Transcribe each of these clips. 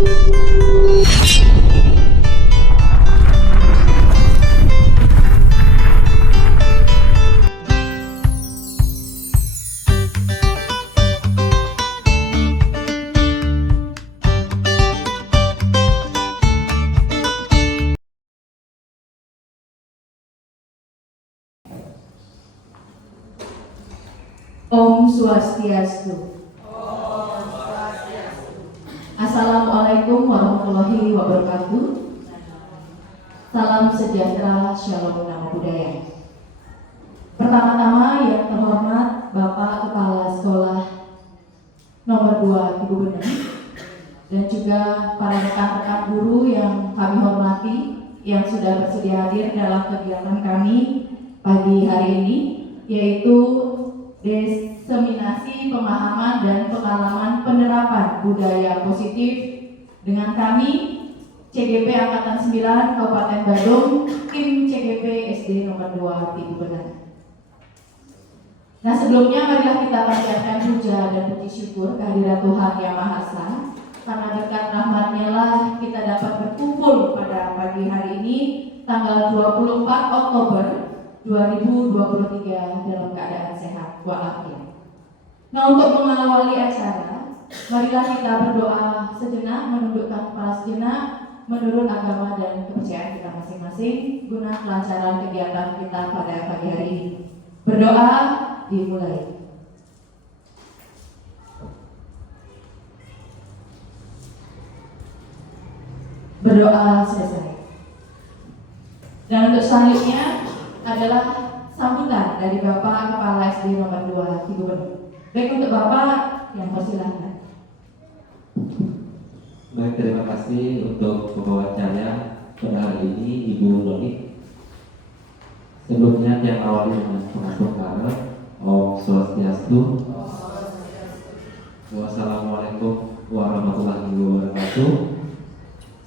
Om Swastiastu. Assalamualaikum warahmatullahi wabarakatuh. Salam sejahtera, shalom namo buddhaya. Pertama-tama yang terhormat Bapak Kepala Sekolah nomor 2 Ibu Bener, dan juga para rekan-rekan guru yang kami hormati yang sudah bersedia hadir dalam kegiatan kami pagi hari ini, yaitu diseminasi pemahaman dan pengalaman penerapan budaya positif dengan kami CGP Angkatan 9 Kabupaten Badung, tim CGP SD nomor 2 Ibu Bener. Nah, sebelumnya marilah kita panjatkan puja dan puji syukur kehadirat Tuhan Yang Maha Esa, karena berkat rahmat-Nya lah kita dapat berkumpul pada pagi hari ini tanggal 24 Oktober 2023 dalam keadaan sehat walafiat. Nah, untuk mengawali acara, marilah kita berdoa sejenak, menundukkan kepala sejenak menurut agama dan kepercayaan kita masing-masing guna kelancaran kegiatan kita pada pagi hari ini. Berdoa dimulai. Berdoa selesai. Dan untuk selanjutnya adalah sambutan dari Bapak Kepala SD nomor 2 Ibu Bener. Baik, untuk Bapak yang persilahkan. Baik, terima kasih untuk pembawaannya pada hari ini Ibu Doni. Sebelumnya yang awali dengan pengacara Om Swastiastu. Wassalamualaikum warahmatullahi wabarakatuh.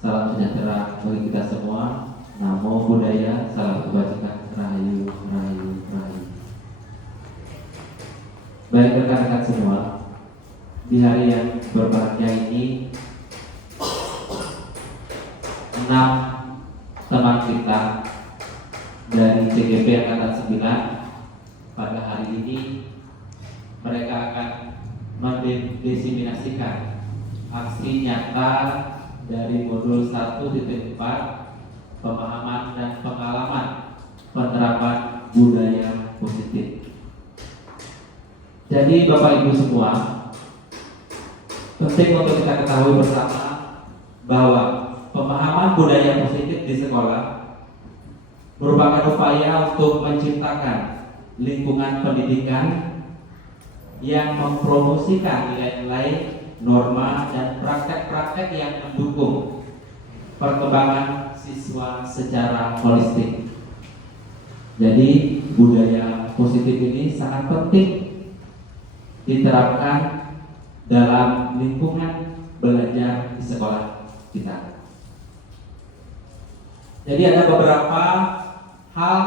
Salam sejahtera bagi kita semua. Namo Buddhaya, salam kebajikan, rahayu, rahayu, rahayu. Baik rekan-rekan semua, di hari yang berbahagia ini 6 teman kita dari CGP Angkatan 9 pada hari ini mereka akan mendesiminasikan aksi nyata dari modul 1.4 pemahaman dan pengalaman penerapan budaya positif. Jadi Bapak Ibu semua, penting untuk kita ketahui bersama bahwa pemahaman budaya positif di sekolah merupakan upaya untuk menciptakan lingkungan pendidikan yang mempromosikan nilai-nilai, norma, dan praktek-praktek yang mendukung perkembangan siswa secara holistik. Jadi budaya positif ini sangat penting diterapkan dalam lingkungan belajar di sekolah kita. Jadi ada beberapa hal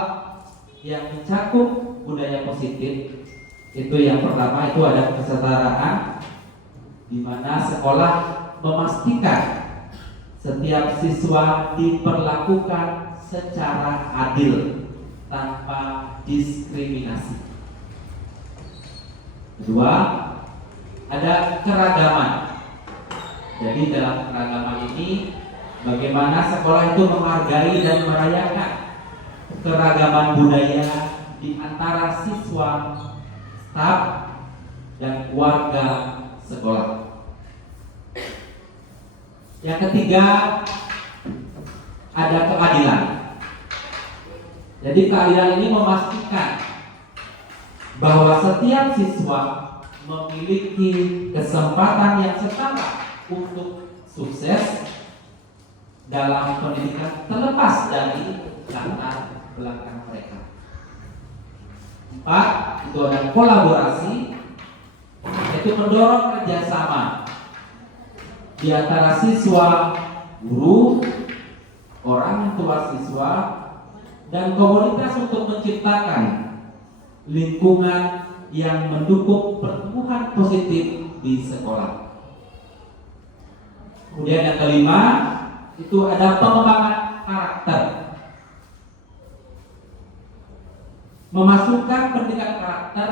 yang mencakup budaya positif. Itu yang pertama, itu ada kesetaraan, di mana sekolah memastikan setiap siswa diperlakukan secara adil tanpa diskriminasi. Kedua, ada keragaman. Jadi dalam keragaman ini bagaimana sekolah itu menghargai dan merayakan keragaman budaya di antara siswa, staf, dan warga sekolah. Yang ketiga, ada keadilan. Jadi keadilan ini memastikan bahwa setiap siswa memiliki kesempatan yang setara untuk sukses dalam pendidikan terlepas dari latar belakang mereka. 4, itu ada kolaborasi, yaitu mendorong kerjasama di antara siswa, guru, orang tua siswa, dan komunitas untuk menciptakan lingkungan yang mendukung pertumbuhan positif di sekolah. Kemudian yang kelima itu ada pengembangan karakter. Memasukkan pendidikan karakter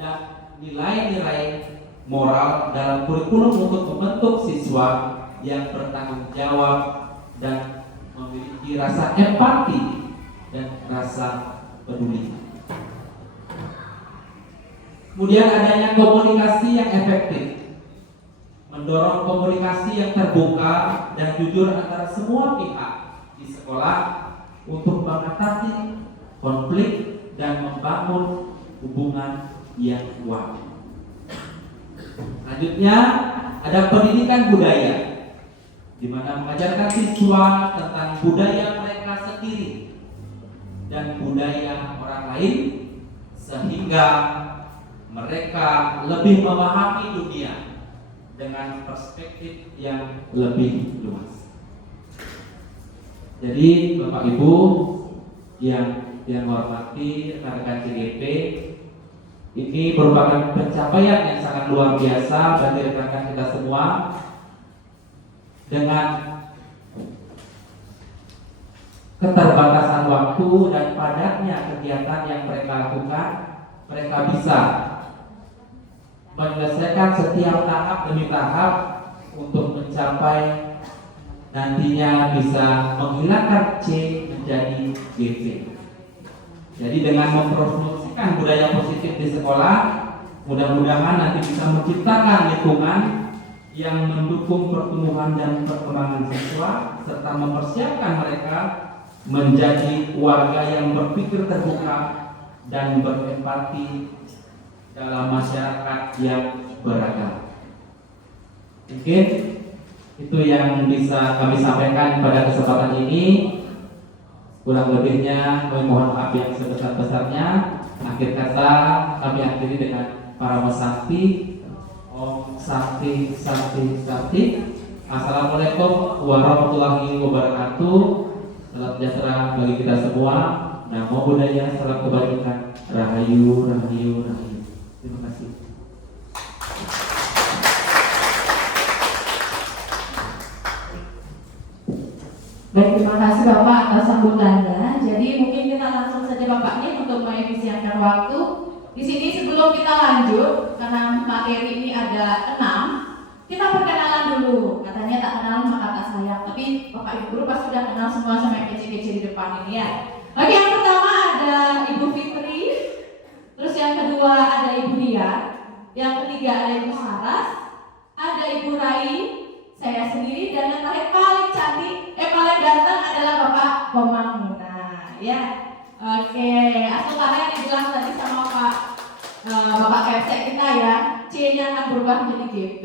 dan nilai-nilai moral dalam kurikulum untuk membentuk siswa yang bertanggung jawab dan memiliki rasa empati dan rasa peduli. Kemudian adanya komunikasi yang efektif, mendorong komunikasi yang terbuka dan jujur antara semua pihak di sekolah untuk mengatasi konflik dan membangun hubungan yang kuat. Selanjutnya ada pendidikan budaya, di mana mengajarkan siswa tentang budaya mereka sendiri dan budaya orang lain, sehingga mereka lebih memahami dunia dengan perspektif yang lebih luas. Jadi Bapak Ibu yang hormati rekan-rekan CGP, ini merupakan pencapaian yang sangat luar biasa bagi rekan-rekan kita semua. Dengan keterbatasan waktu dan padatnya kegiatan yang mereka lakukan, mereka bisa menyelesaikan setiap tahap demi tahap untuk mencapai nantinya bisa menghilangkan C menjadi GC. Jadi dengan mempromosikan budaya positif di sekolah, mudah-mudahan nanti bisa menciptakan lingkungan yang mendukung pertumbuhan dan perkembangan siswa, serta mempersiapkan mereka menjadi warga yang berpikir terbuka dan berempati dalam masyarakat yang beragam. Mungkin itu yang bisa kami sampaikan pada kesempatan ini. Kurang lebihnya kami mohon maaf yang sebesar-besarnya. Akhir kata kami akhiri dengan para sakti. Om Sakti Sakti Sakti. Assalamualaikum warahmatullahi wabarakatuh. Salam sejahtera bagi kita semua. Namo Buddhaya, salam kebajikan. Rahayu, rahayu, rahayu. Terima kasih. Baik, terima kasih Bapak atas sambutannya. Jadi mungkin kita langsung saja Bapaknya untuk mengefisienkan waktu. Di sini sebelum kita lanjut, karena materi ini ada 6, kita perkenalan dulu. Katanya tak kenal maka tak sayang. Tapi Bapak Ibu guru pasti sudah kenal semua sama kece-kece di depan ini ya. Oke, yang pertama ada Ibu Fitri. Terus yang kedua ada Ibu Dia. Yang ketiga ada Ibu Saras. Ada Ibu Rai. Saya sendiri, dan yang terakhir paling cantik, paling ganteng adalah Bapak Komang. Nah, ya, oke. Asal yang dibilang tadi sama Bapak Kepsek kita ya, C-nya akan berubah menjadi GP.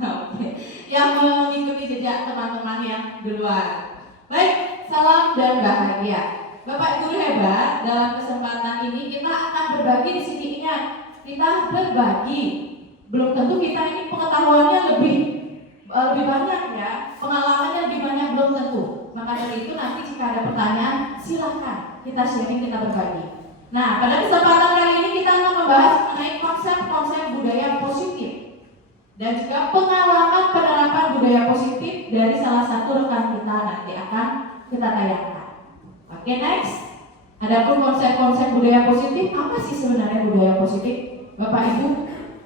Oke. Yang mengikuti jejak teman-teman yang duluan. Baik, salam dan bahagia. Bapak Ibu hebat. Dalam kesempatan ini kita akan berbagi di sini. Ingat, kita berbagi. Belum tentu kita ini pengetahuannya lebih banyak ya, pengalamannya lebih banyak belum tentu. Maka dari itu nanti jika ada pertanyaan silahkan kita sharing, kita berbagi. Nah, pada kesempatan kali ini kita akan membahas mengenai konsep-konsep budaya positif dan juga pengalaman penerapan budaya positif dari salah satu rekan kita nanti akan kita tayangkan. Oke, next. Adapun konsep-konsep budaya positif, apa sih sebenarnya budaya positif? Bapak Ibu,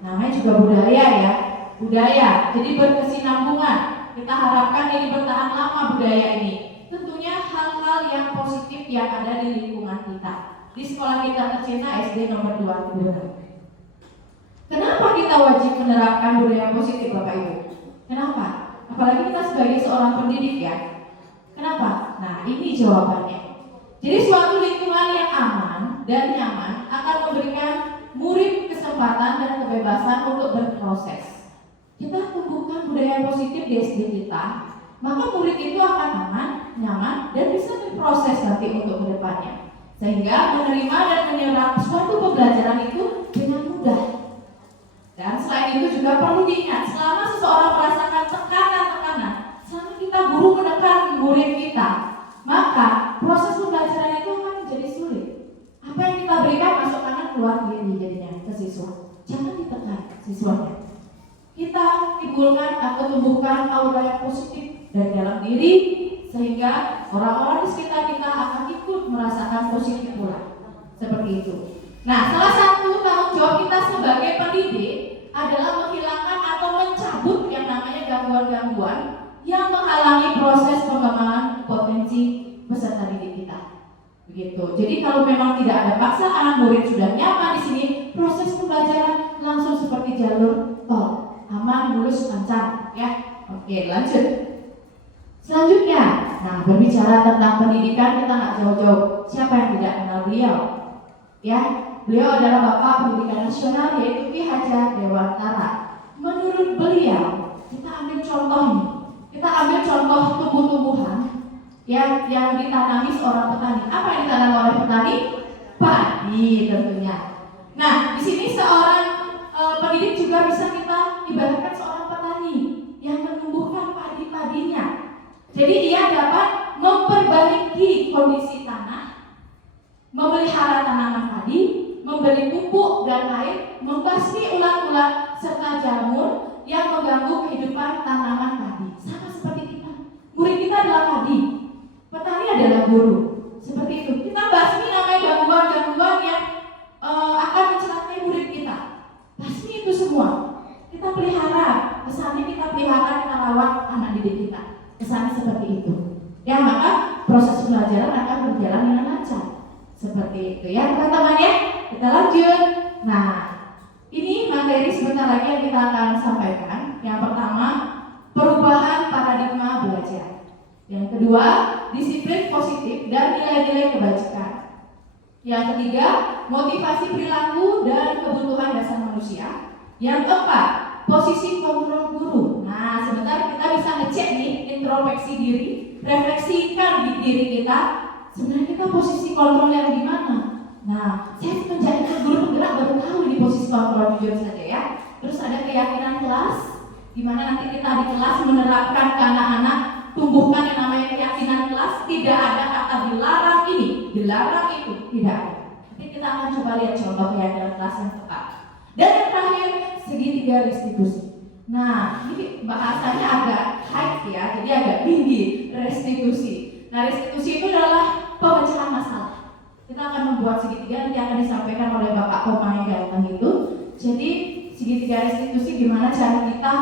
namanya juga budaya ya. Budaya, jadi berkesinambungan. Kita harapkan ini bertahan lama budaya ini. Tentunya hal-hal yang positif yang ada di lingkungan kita. Di sekolah kita tercinta SD nomor 2 Tiburon. Kenapa kita wajib menerapkan budaya positif Bapak Ibu? Kenapa? Apalagi kita sebagai seorang pendidik ya. Kenapa? Nah, ini jawabannya. Jadi suatu lingkungan yang aman dan nyaman akan memberikan murid kesempatan dan kebebasan untuk berproses. Kita tumbuhkan budaya positif di SD kita, maka murid itu akan aman, nyaman, dan bisa berproses nanti untuk kedepannya, sehingga menerima dan menyerap suatu pembelajaran itu dengan mudah. Dan selain itu juga perlu diingat, selama seseorang merasakan tekanan-tekanan, selama kita guru menekan murid kita, maka proses pembelajaran itu akan menjadi sulit. Apa yang kita berikan masuk kanan keluar kiri jadinya ke siswa. Jangan ditekan siswanya. Kita timbulkan atau tumbuhkan aura yang positif dari dalam diri, sehingga orang-orang di sekitar kita akan ikut merasakan positif pula. Seperti itu. Nah, salah satu tanggung jawab kita sebagai pendidik adalah menghilangkan atau mencabut yang namanya gangguan-gangguan yang menghalangi proses pengembangan potensi peserta didik kita. Begitu. Jadi kalau memang tidak ada paksaan, murid sudah nyaman di sini, proses pembelajaran langsung seperti jalur tol, aman, mulus, lancar, ya. Oke, lanjut. Selanjutnya, nah berbicara tentang pendidikan kita nggak jauh-jauh. Siapa yang tidak kenal beliau? Ya, beliau adalah Bapak Pendidikan Nasional, yaitu Ki Hajar Dewantara. Menurut beliau, kita ambil contoh nih. Kita ambil contoh tumbuh-tumbuhan yang ditanami seorang petani. Apa yang ditanam oleh petani? Padi tentunya. Nah, di sini seorang pendidik juga bisa kita ibaratkan seorang petani yang menumbuhkan padi-padinya. Jadi ia dapat memperbaiki kondisi tanah, memelihara tanaman padi, memberi pupuk dan air, membasmi ulat-ulat serta jamur yang mengganggu kehidupan tanaman padi. Sama seperti kita. Murid kita adalah padi, petani adalah guru. Seperti itu. Kita basmi namanya gangguan-gangguan yang akan mencelakai murid kita. Basmi itu semua. Kita pelihara, kesannya kita pelihara, kita rawat anak didik kita. Kesannya seperti itu. Ya, maka proses pembelajaran akan berjalan dengan lancar. Seperti itu ya, teman-teman ya. Kita lanjut. Nah, ini materi sebentar lagi yang kita akan sampaikan. Yang pertama, perubahan paradigma belajar. Yang kedua, disiplin positif dan nilai-nilai kebajikan. Yang ketiga, motivasi perilaku dan kebutuhan dasar manusia. Yang keempat, posisi kontrol guru. Nah, sebentar kita bisa ngecek nih, introspeksi diri, refleksikan di diri kita. Sebenarnya kita posisi kontrol yang di mana? Nah, saya menjadi guru penggerak baru tahu di posisi kontrol, jujur saja ya. Terus ada keyakinan kelas, di mana nanti kita di kelas menerapkan ke anak-anak, tumbuhkan yang namanya keyakinan kelas. Tidak ada kata dilarang ini, dilarang itu, tidak ada. Nanti kita akan coba lihat contoh keyakinan kelas yang tepat. Dan yang terakhir, segitiga restitusi. Nah, ini bahasanya agak high ya, jadi agak tinggi, restitusi. Nah, restitusi itu adalah pemecahan masalah. Kita akan membuat segitiga, nanti akan disampaikan oleh Bapak Komang yang ganteng itu. Jadi, segitiga restitusi gimana cara kita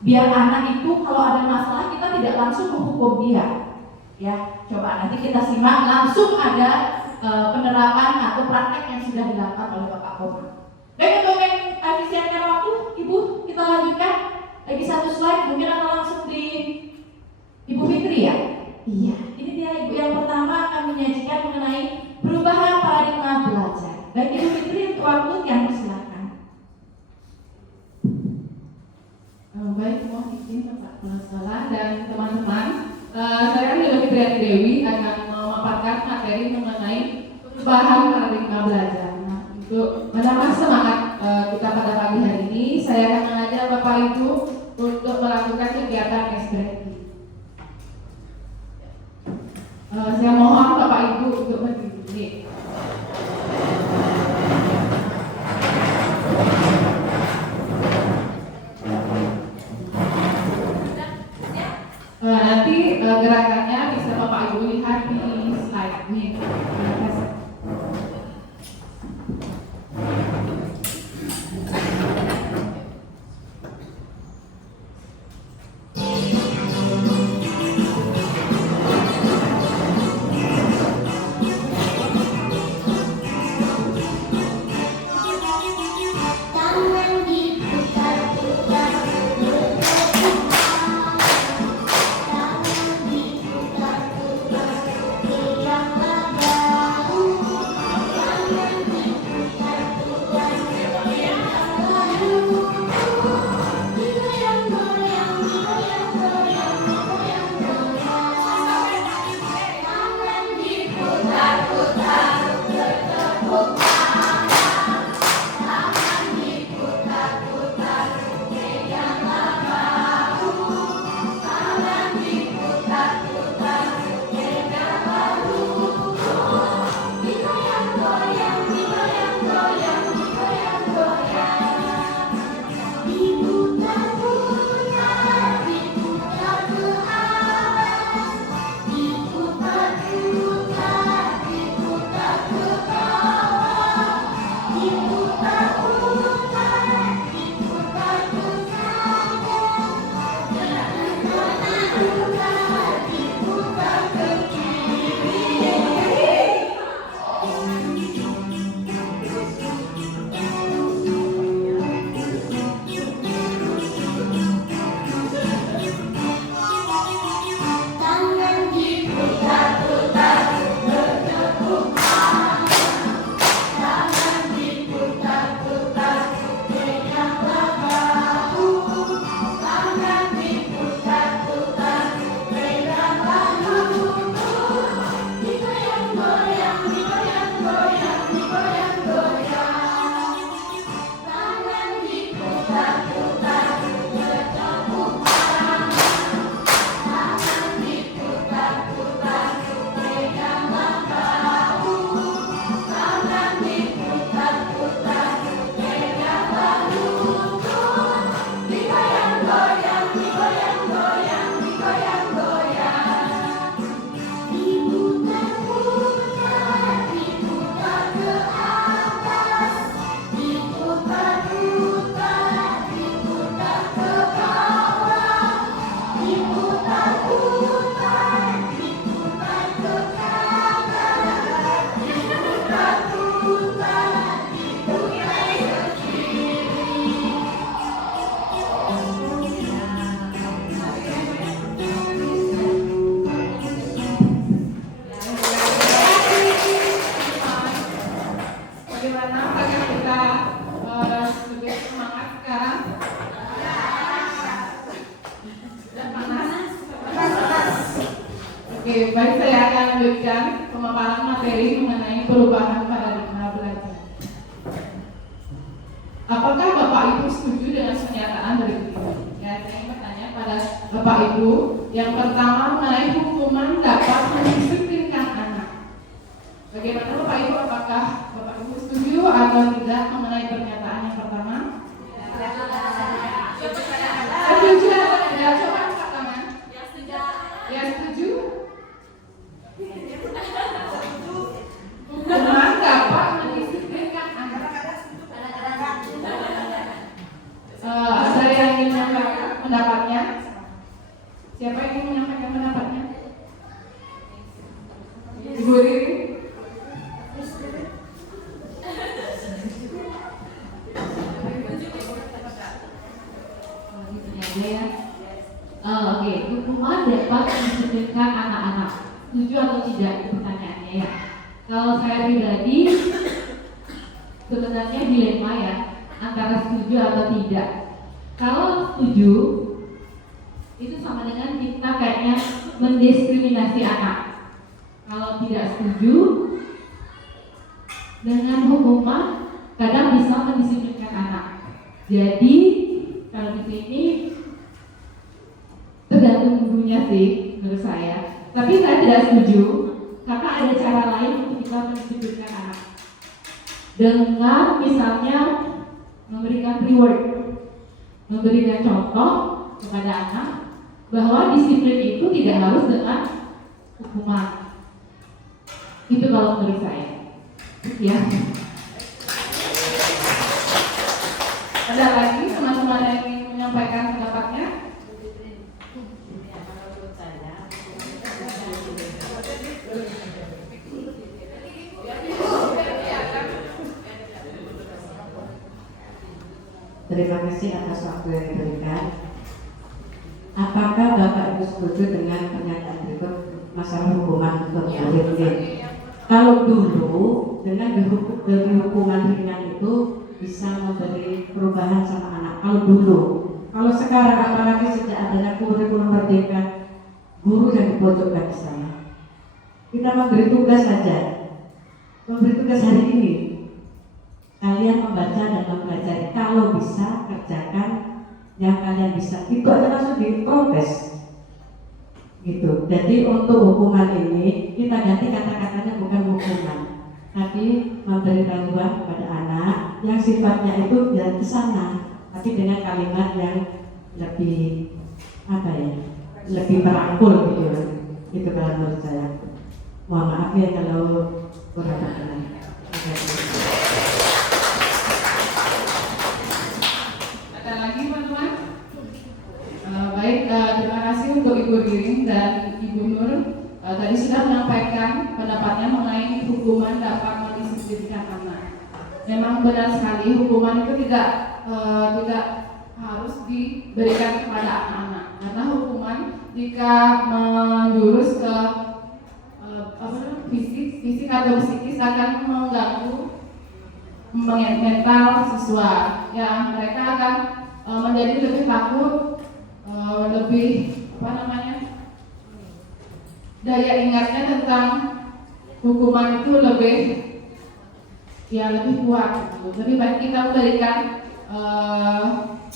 biar anak itu kalau ada masalah kita tidak langsung menghukum dia. Ya, coba nanti kita simak langsung ada penerapan atau praktek yang sudah dilakukan oleh Bapak Komang. Baik, untuk efisienkan waktu, Ibu, kita lanjutkan. Lagi satu slide, mungkin akan langsung di Ibu Fitri ya? Iya, ini dia Ibu yang pertama akan menyajikan mengenai perubahan paradigma belajar. Baik, Ibu Fitri, untuk waktu yang silakan. Baik, mohon izin Bapak Salah dan teman-teman. Saya Ibu Fitri Dewi akan memaparkan materi mengenai perubahan paradigma belajar. Untuk menambah semangat kita pada pagi hari ini, saya akan mengajak Bapak Ibu untuk melakukan kegiatan ekspresi. Saya mohon Bapak Ibu untuk berdiri. Nanti gerakannya bisa Bapak Ibu lihat di slide ini. Yang Oke, baik, saya akan lanjutkan pemaparan materi mengenai perubahan paradigma belajar. Apakah Bapak Ibu setuju dengan pernyataan berikut ini? Ya, saya ingin bertanya pada Bapak Ibu. Yang pertama mengenai hukuman dapat mendisiplinkan anak. Bagaimana Bapak Ibu? Apakah Bapak Ibu setuju atau tidak mengenai pernyataan yang pertama? Setuju atau tidak? Coba angkat tangan. Ya, setuju. Hukuman dapat mendisiplinkan anak. Ada yang ingin menyampaikan pendapatnya? Siapa yang ingin menyampaikan pendapatnya? Ibu Riri. Oke, hukuman dapat mendisiplinkan anak-anak. Setuju atau tidak? Pertanyaannya ya. Kalau saya pribadi sebenarnya dilema ya antara setuju atau tidak. Kalau setuju itu sama dengan kita kayaknya mendiskriminasi anak. Kalau tidak setuju dengan hukuman kadang bisa mendisiplinkan anak. Jadi kalau di sini tergantung gurunya sih menurut saya. Tapi saya tidak setuju karena ada cara lain untuk kita mendisiplinkan anak. Dengan misalnya memberikan reward, memberikan contoh kepada anak bahwa disiplin itu tidak harus dengan hukuman. Itu kalau menurut saya. Ya. Ada lagi teman-teman yang ingin menyampaikan pendapatnya? Terima kasih atas waktu yang diberikan. Apakah Bapak Ibu setuju dengan pernyataan berikut masalah hukuman untuk murid? Kalau dulu dengan dari hukuman ringan itu bisa memberi perubahan sama anak. Kalau dulu, kalau sekarang apalagi sejak adanya kurikulum merdeka, guru yang dipojokkan di sana. Kita memberi tugas saja, memberi tugas hari ini. Kalian membaca dan mempelajari, kalau bisa kerjakan yang kalian bisa. Itu aja langsung diprotes gitu. Jadi untuk hukuman ini kita ganti kata-katanya bukan hukuman, tapi memberi bantuan kepada anak yang sifatnya itu ya ke sana, tapi dengan kalimat yang lebih apa ya, lebih merangkul gitu. Itu kalau menurut saya. Mohon maaf ya kalau kurang berkenan. Baik, terima kasih untuk Ibu Ririn dan Ibu Nur. Tadi sudah menyampaikan pendapatnya mengenai hukuman dapat mendisiplinkan anak. Memang benar sekali hukuman itu tidak harus diberikan kepada anak-anak, karena hukuman jika menjurus ke fisik atau psikis akan mengganggu mental siswa. Ya, mereka akan menjadi lebih takut, lebih daya ingatnya tentang hukuman itu lebih kuat gitu. Lebih baik kita memberikan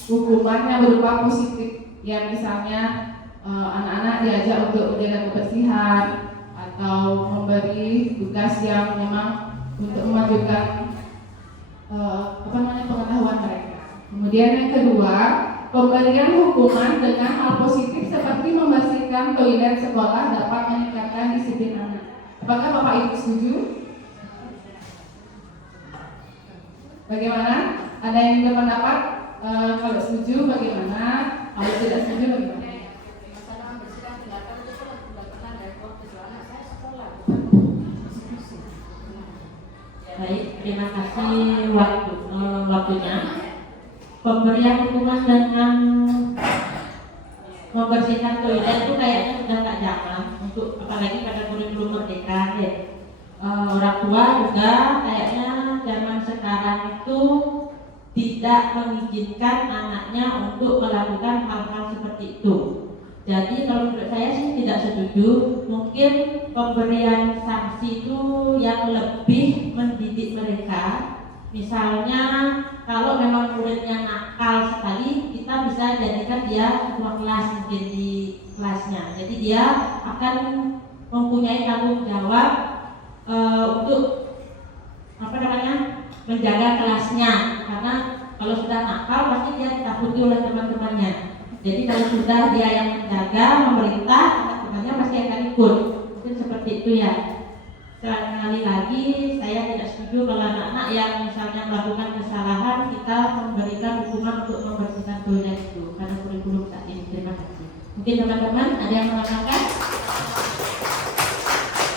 hukuman yang berupa positif, ya misalnya anak-anak diajak untuk menjaga kebersihan atau memberi tugas yang memang untuk memajukan pengetahuan mereka. Kemudian yang kedua, pemberian hukuman dengan hal positif seperti membersihkan toilet sekolah dapat meningkatkan disiplin anak. Apakah Bapak Ibu setuju? Bagaimana? Ada yang berpendapat kalau setuju bagaimana? Kalau tidak setuju bagaimana? Baik, terima kasih waktunya. Pemberian hukuman dengan membersihkan toilet itu kayaknya sudah nggak zaman untuk, apalagi pada kurikulum merdeka ya. Orang tua juga kayaknya zaman sekarang itu tidak mengizinkan anaknya untuk melakukan hal-hal seperti itu. Jadi kalau menurut saya sih tidak setuju. Mungkin pemberian sanksi itu yang lebih mendidik mereka. Misalnya kalau memang muridnya nakal sekali, kita bisa jadikan dia ketua kelas mungkin di kelasnya. Jadi dia akan mempunyai tanggung jawab untuk menjaga kelasnya. Karena kalau sudah nakal pasti dia ditakuti oleh teman-temannya. Jadi kalau sudah dia yang menjaga, memerintah, teman-temannya pasti akan ikut. Mungkin seperti itu ya. Sekali lagi saya tidak setuju kalau anak-anak yang misalnya melakukan kesalahan kita memberikan hukuman untuk membersihkan toilet itu karena kurikulum saat ini. Terima kasih. Mungkin teman-teman ada yang mengatakan?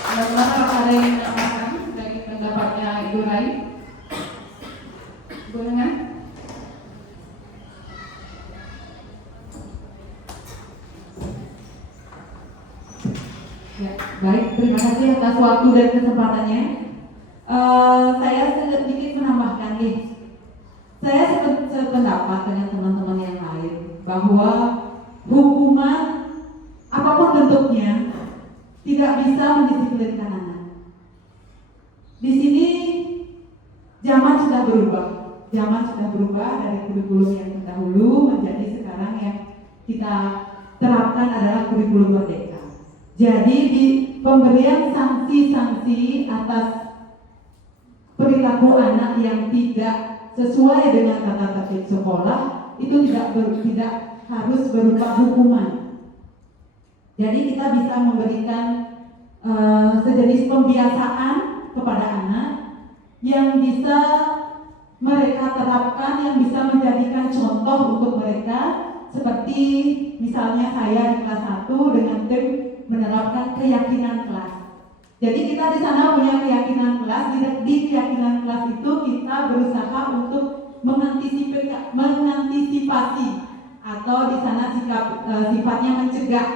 Teman-teman apakah ada yang menambahkan dari pendapatnya Ibu Rai? Ibu dengar? Ya, baik, terima kasih atas waktu dan kesempatannya. Saya sedikit menambahkan nih. Saya sependapat dengan teman-teman yang lain bahwa hukuman apapun bentuknya tidak bisa mendisiplinkan anak. Di sini zaman sudah berubah. Zaman sudah berubah dari kurikulum yang terdahulu menjadi sekarang yang kita terapkan adalah kurikulum merdeka. Jadi di pemberian sanksi-sanksi atas perilaku anak yang tidak sesuai dengan tata tertib sekolah itu tidak harus berupa hukuman. Jadi kita bisa memberikan sejenis pembiasaan kepada anak yang bisa mereka terapkan, yang bisa menjadikan contoh untuk mereka, seperti misalnya saya di kelas 1 dengan tim menerapkan keyakinan kelas. Jadi kita di sana punya keyakinan kelas. Di keyakinan kelas itu kita berusaha untuk mengantisipasi atau di sana sifatnya mencegah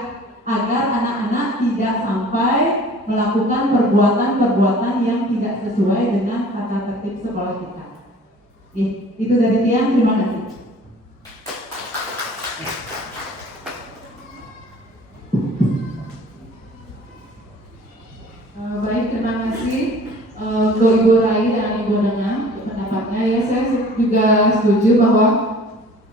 agar anak-anak tidak sampai melakukan perbuatan-perbuatan yang tidak sesuai dengan tata tertib sekolah kita. Itu dari Tian, terima kasih. Baik, terima kasih ke Ibu Rai dan Ibu Nana untuk pendapatnya. Ya, saya juga setuju bahwa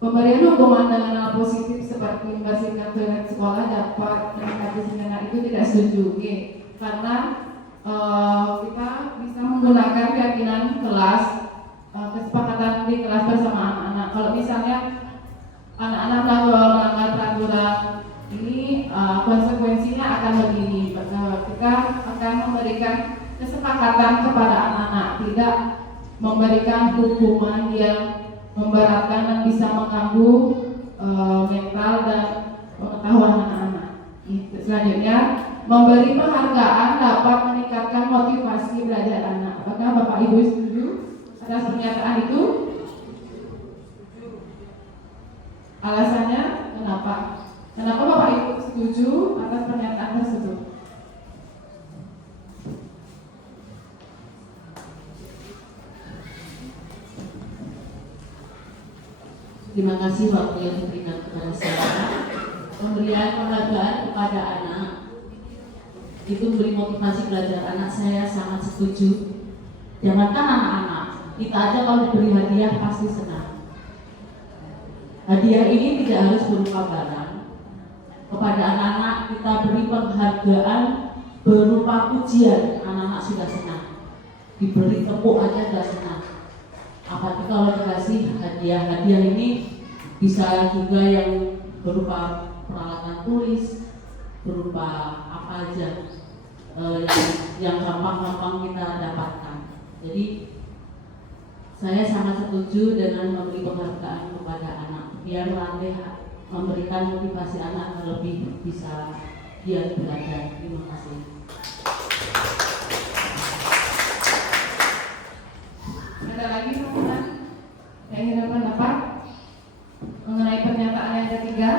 pemberian hukuman dengan hal positif seperti membersihkan toilet sekolah dapat meningkatkan kesenangan itu tidak setuju. Karena kita bisa menggunakan keyakinan kelas, kesepakatan di kelas bersama anak-anak. Kalau misalnya anak-anak melanggar peraturan ini, konsekuensinya akan begini. Kita akan memberikan kesepakatan kepada anak-anak, tidak memberikan hukuman yang memberatkan dan bisa mengganggu mental dan pengetahuan anak-anak. Selanjutnya, memberi penghargaan dapat meningkatkan motivasi belajar anak. Apakah Bapak Ibu setuju atas pernyataan itu? Alasannya kenapa? Kenapa Bapak Ibu setuju atas pernyataan tersebut? Terima kasih waktu yang diberikan kepada saya. Pemberian penghargaan kepada anak itu memberi motivasi belajar anak, saya sangat setuju. Jangankan anak-anak, kita aja kalau diberi hadiah pasti senang. Hadiah ini tidak harus berupa barang. Kepada anak-anak kita beri penghargaan berupa pujian, anak-anak sudah senang. Diberi tepuk aja sudah senang. Apalagi kalau dikasih hadiah ini bisa juga yang berupa peralatan tulis, berupa apa aja yang gampang-gampang kita dapatkan. Jadi saya sangat setuju dengan memberi penghargaan kepada anak, biar nanti memberikan motivasi anak lebih bisa giat belajar. Terima kasih. Ada lagi teman-teman yang ingin berpendapat mengenai pernyataan yang ketiga?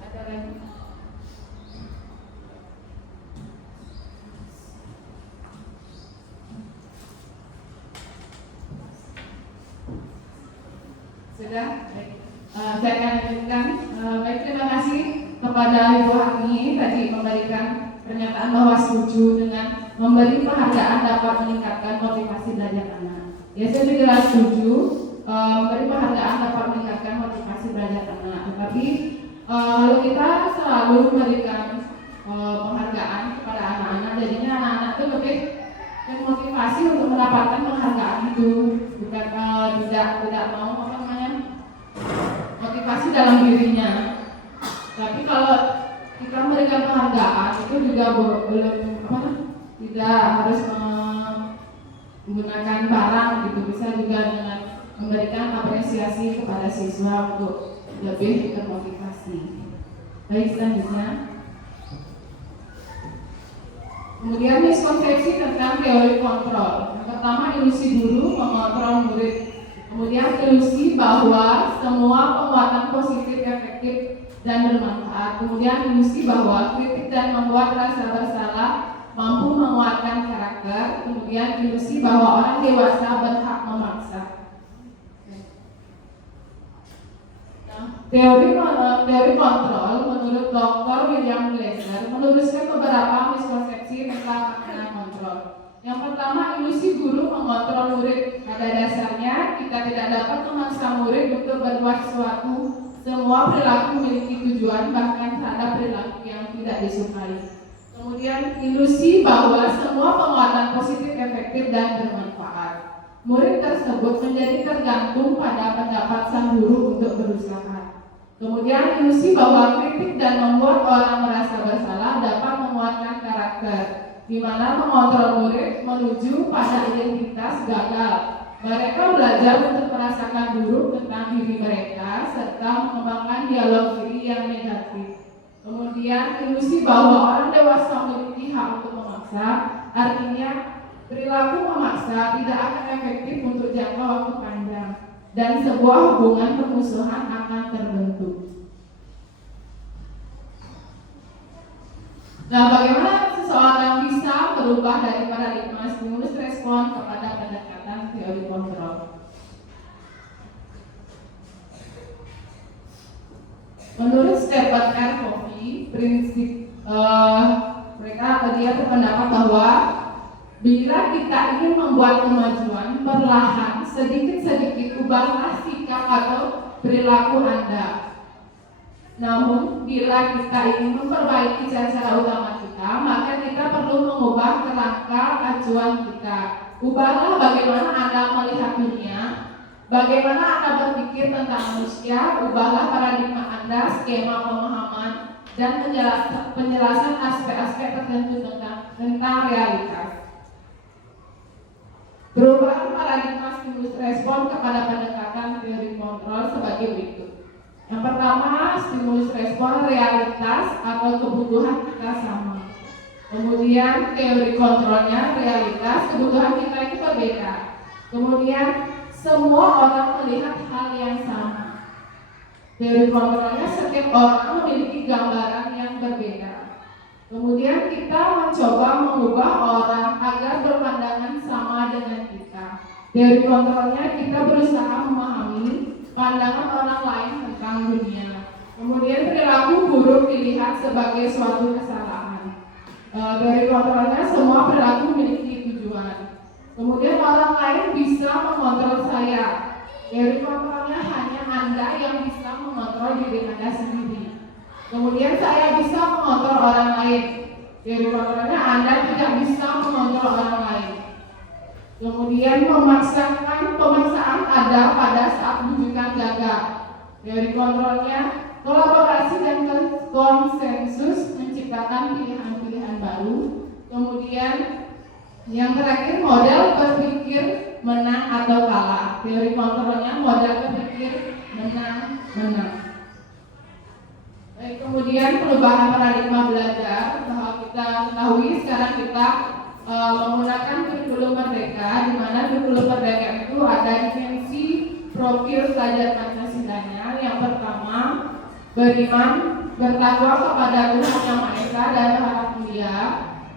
Ada lagi? Sudah, baik. Saya akan lanjutkan. Baik, terima kasih kepada Ibu Hani tadi memberikan pernyataan bahwa setuju dengan memberi penghargaan dapat meningkatkan motivasi belajar anak. Ya, saya juga setuju memberi penghargaan dapat meningkatkan motivasi belajar anak. Tetapi kalau kita selalu memberikan penghargaan kepada anak-anak, jadinya anak-anak itu lebih termotivasi untuk mendapatkan penghargaan itu, bukan tidak mau motivasi dalam dirinya. Tapi kalau kita memberikan penghargaan itu juga belum tidak harus menggunakan barang gitu, bisa juga dengan memberikan apresiasi kepada siswa untuk lebih termotivasi. Baik, selanjutnya. Kemudian miskonsepsi tentang teori kontrol. Yang pertama, ilusi guru mengontrol murid. Kemudian ilusi bahwa semua penguatan positif efektif dan bermanfaat. Kemudian ilusi bahwa kritik dan membuat rasa bersalah mampu menguatkan karakter. Kemudian ilusi bahwa orang dewasa berhak memaksa. Teori kontrol menurut Dr. William Glasser meluruskan beberapa miskonsepsi tentang makna kontrol. Yang pertama, ilusi guru mengontrol murid. Pada dasarnya, kita tidak dapat memaksa murid untuk berbuat sesuatu. Semua perilaku memiliki tujuan, bahkan terhadap perilaku yang tidak disukai. Kemudian, ilusi bahwa semua penguatan positif efektif dan bermanfaat. Murid tersebut menjadi tergantung pada pendapat sang guru untuk berusaha. Kemudian ilusi bahwa kritik dan membuat orang merasa bersalah dapat menguatkan karakter, di mana mengontrol murid menuju pada identitas gagal. Mereka belajar untuk merasakan buruk tentang diri mereka serta mengembangkan dialog diri yang negatif. Kemudian ilusi bahwa orang dewasa memiliki hak untuk memaksa, artinya perilaku memaksa tidak akan efektif untuk jangka waktu panjang dan sebuah hubungan permusuhan akan terbentuk. Nah, bagaimana seseorang bisa berubah dari paradigma stimulus respon kepada pendekatan teori kontrol? Menurut Stephen R. Covey, prinsip dia berpendapat bahwa bila kita ingin membuat kemajuan perlahan, sedikit-sedikit ubahlah sikap atau perilaku Anda. Namun, bila kita ingin memperbaiki cara utama kita, maka kita perlu mengubah kerangka acuan kita. Ubahlah bagaimana Anda melihat dunia, bagaimana Anda berpikir tentang manusia, ubahlah paradigma Anda, skema pemahaman, dan penjelasan aspek-aspek tertentu tentang realitas. Perubahan paradigma stimulus respon kepada pendekatan teori kontrol sebagai berikut. Yang pertama, stimulus respon realitas atau kebutuhan kita sama. Kemudian teori kontrolnya realitas, kebutuhan kita itu berbeda. Kemudian semua orang melihat hal yang sama. Teori kontrolnya setiap orang memiliki gambaran yang berbeda. Kemudian kita mencoba mengubah orang agar berpandangan sama dengan kita. Teori kontrolnya kita berusaha memahami pandangan orang lain tentang dunia. Kemudian perilaku buruk dilihat sebagai suatu kesalahan. Teori kontrolnya semua perilaku memiliki tujuan. Kemudian orang lain bisa mengontrol saya. Teori kontrolnya hanya Anda yang bisa mengontrol diri Anda sendiri. Kemudian saya bisa mengontrol orang lain. Teori kontrolnya Anda tidak bisa mengontrol orang lain. Kemudian pemaksaan ada pada saat rujukan gagal. Teori kontrolnya kolaborasi dan konsensus menciptakan pilihan-pilihan baru. Kemudian yang terakhir model berpikir menang atau kalah. Teori kontrolnya model berpikir menang. Baik, kemudian perubahan paradigma belajar bahwa kita ketahui sekarang kita menggunakan kurikulum merdeka, di mana kurikulum merdeka itu ada dimensi profil pelajar Pancasilanya. Yang pertama, beriman, bertakwa kepada Tuhan Yang Maha Esa dan berharap mulia.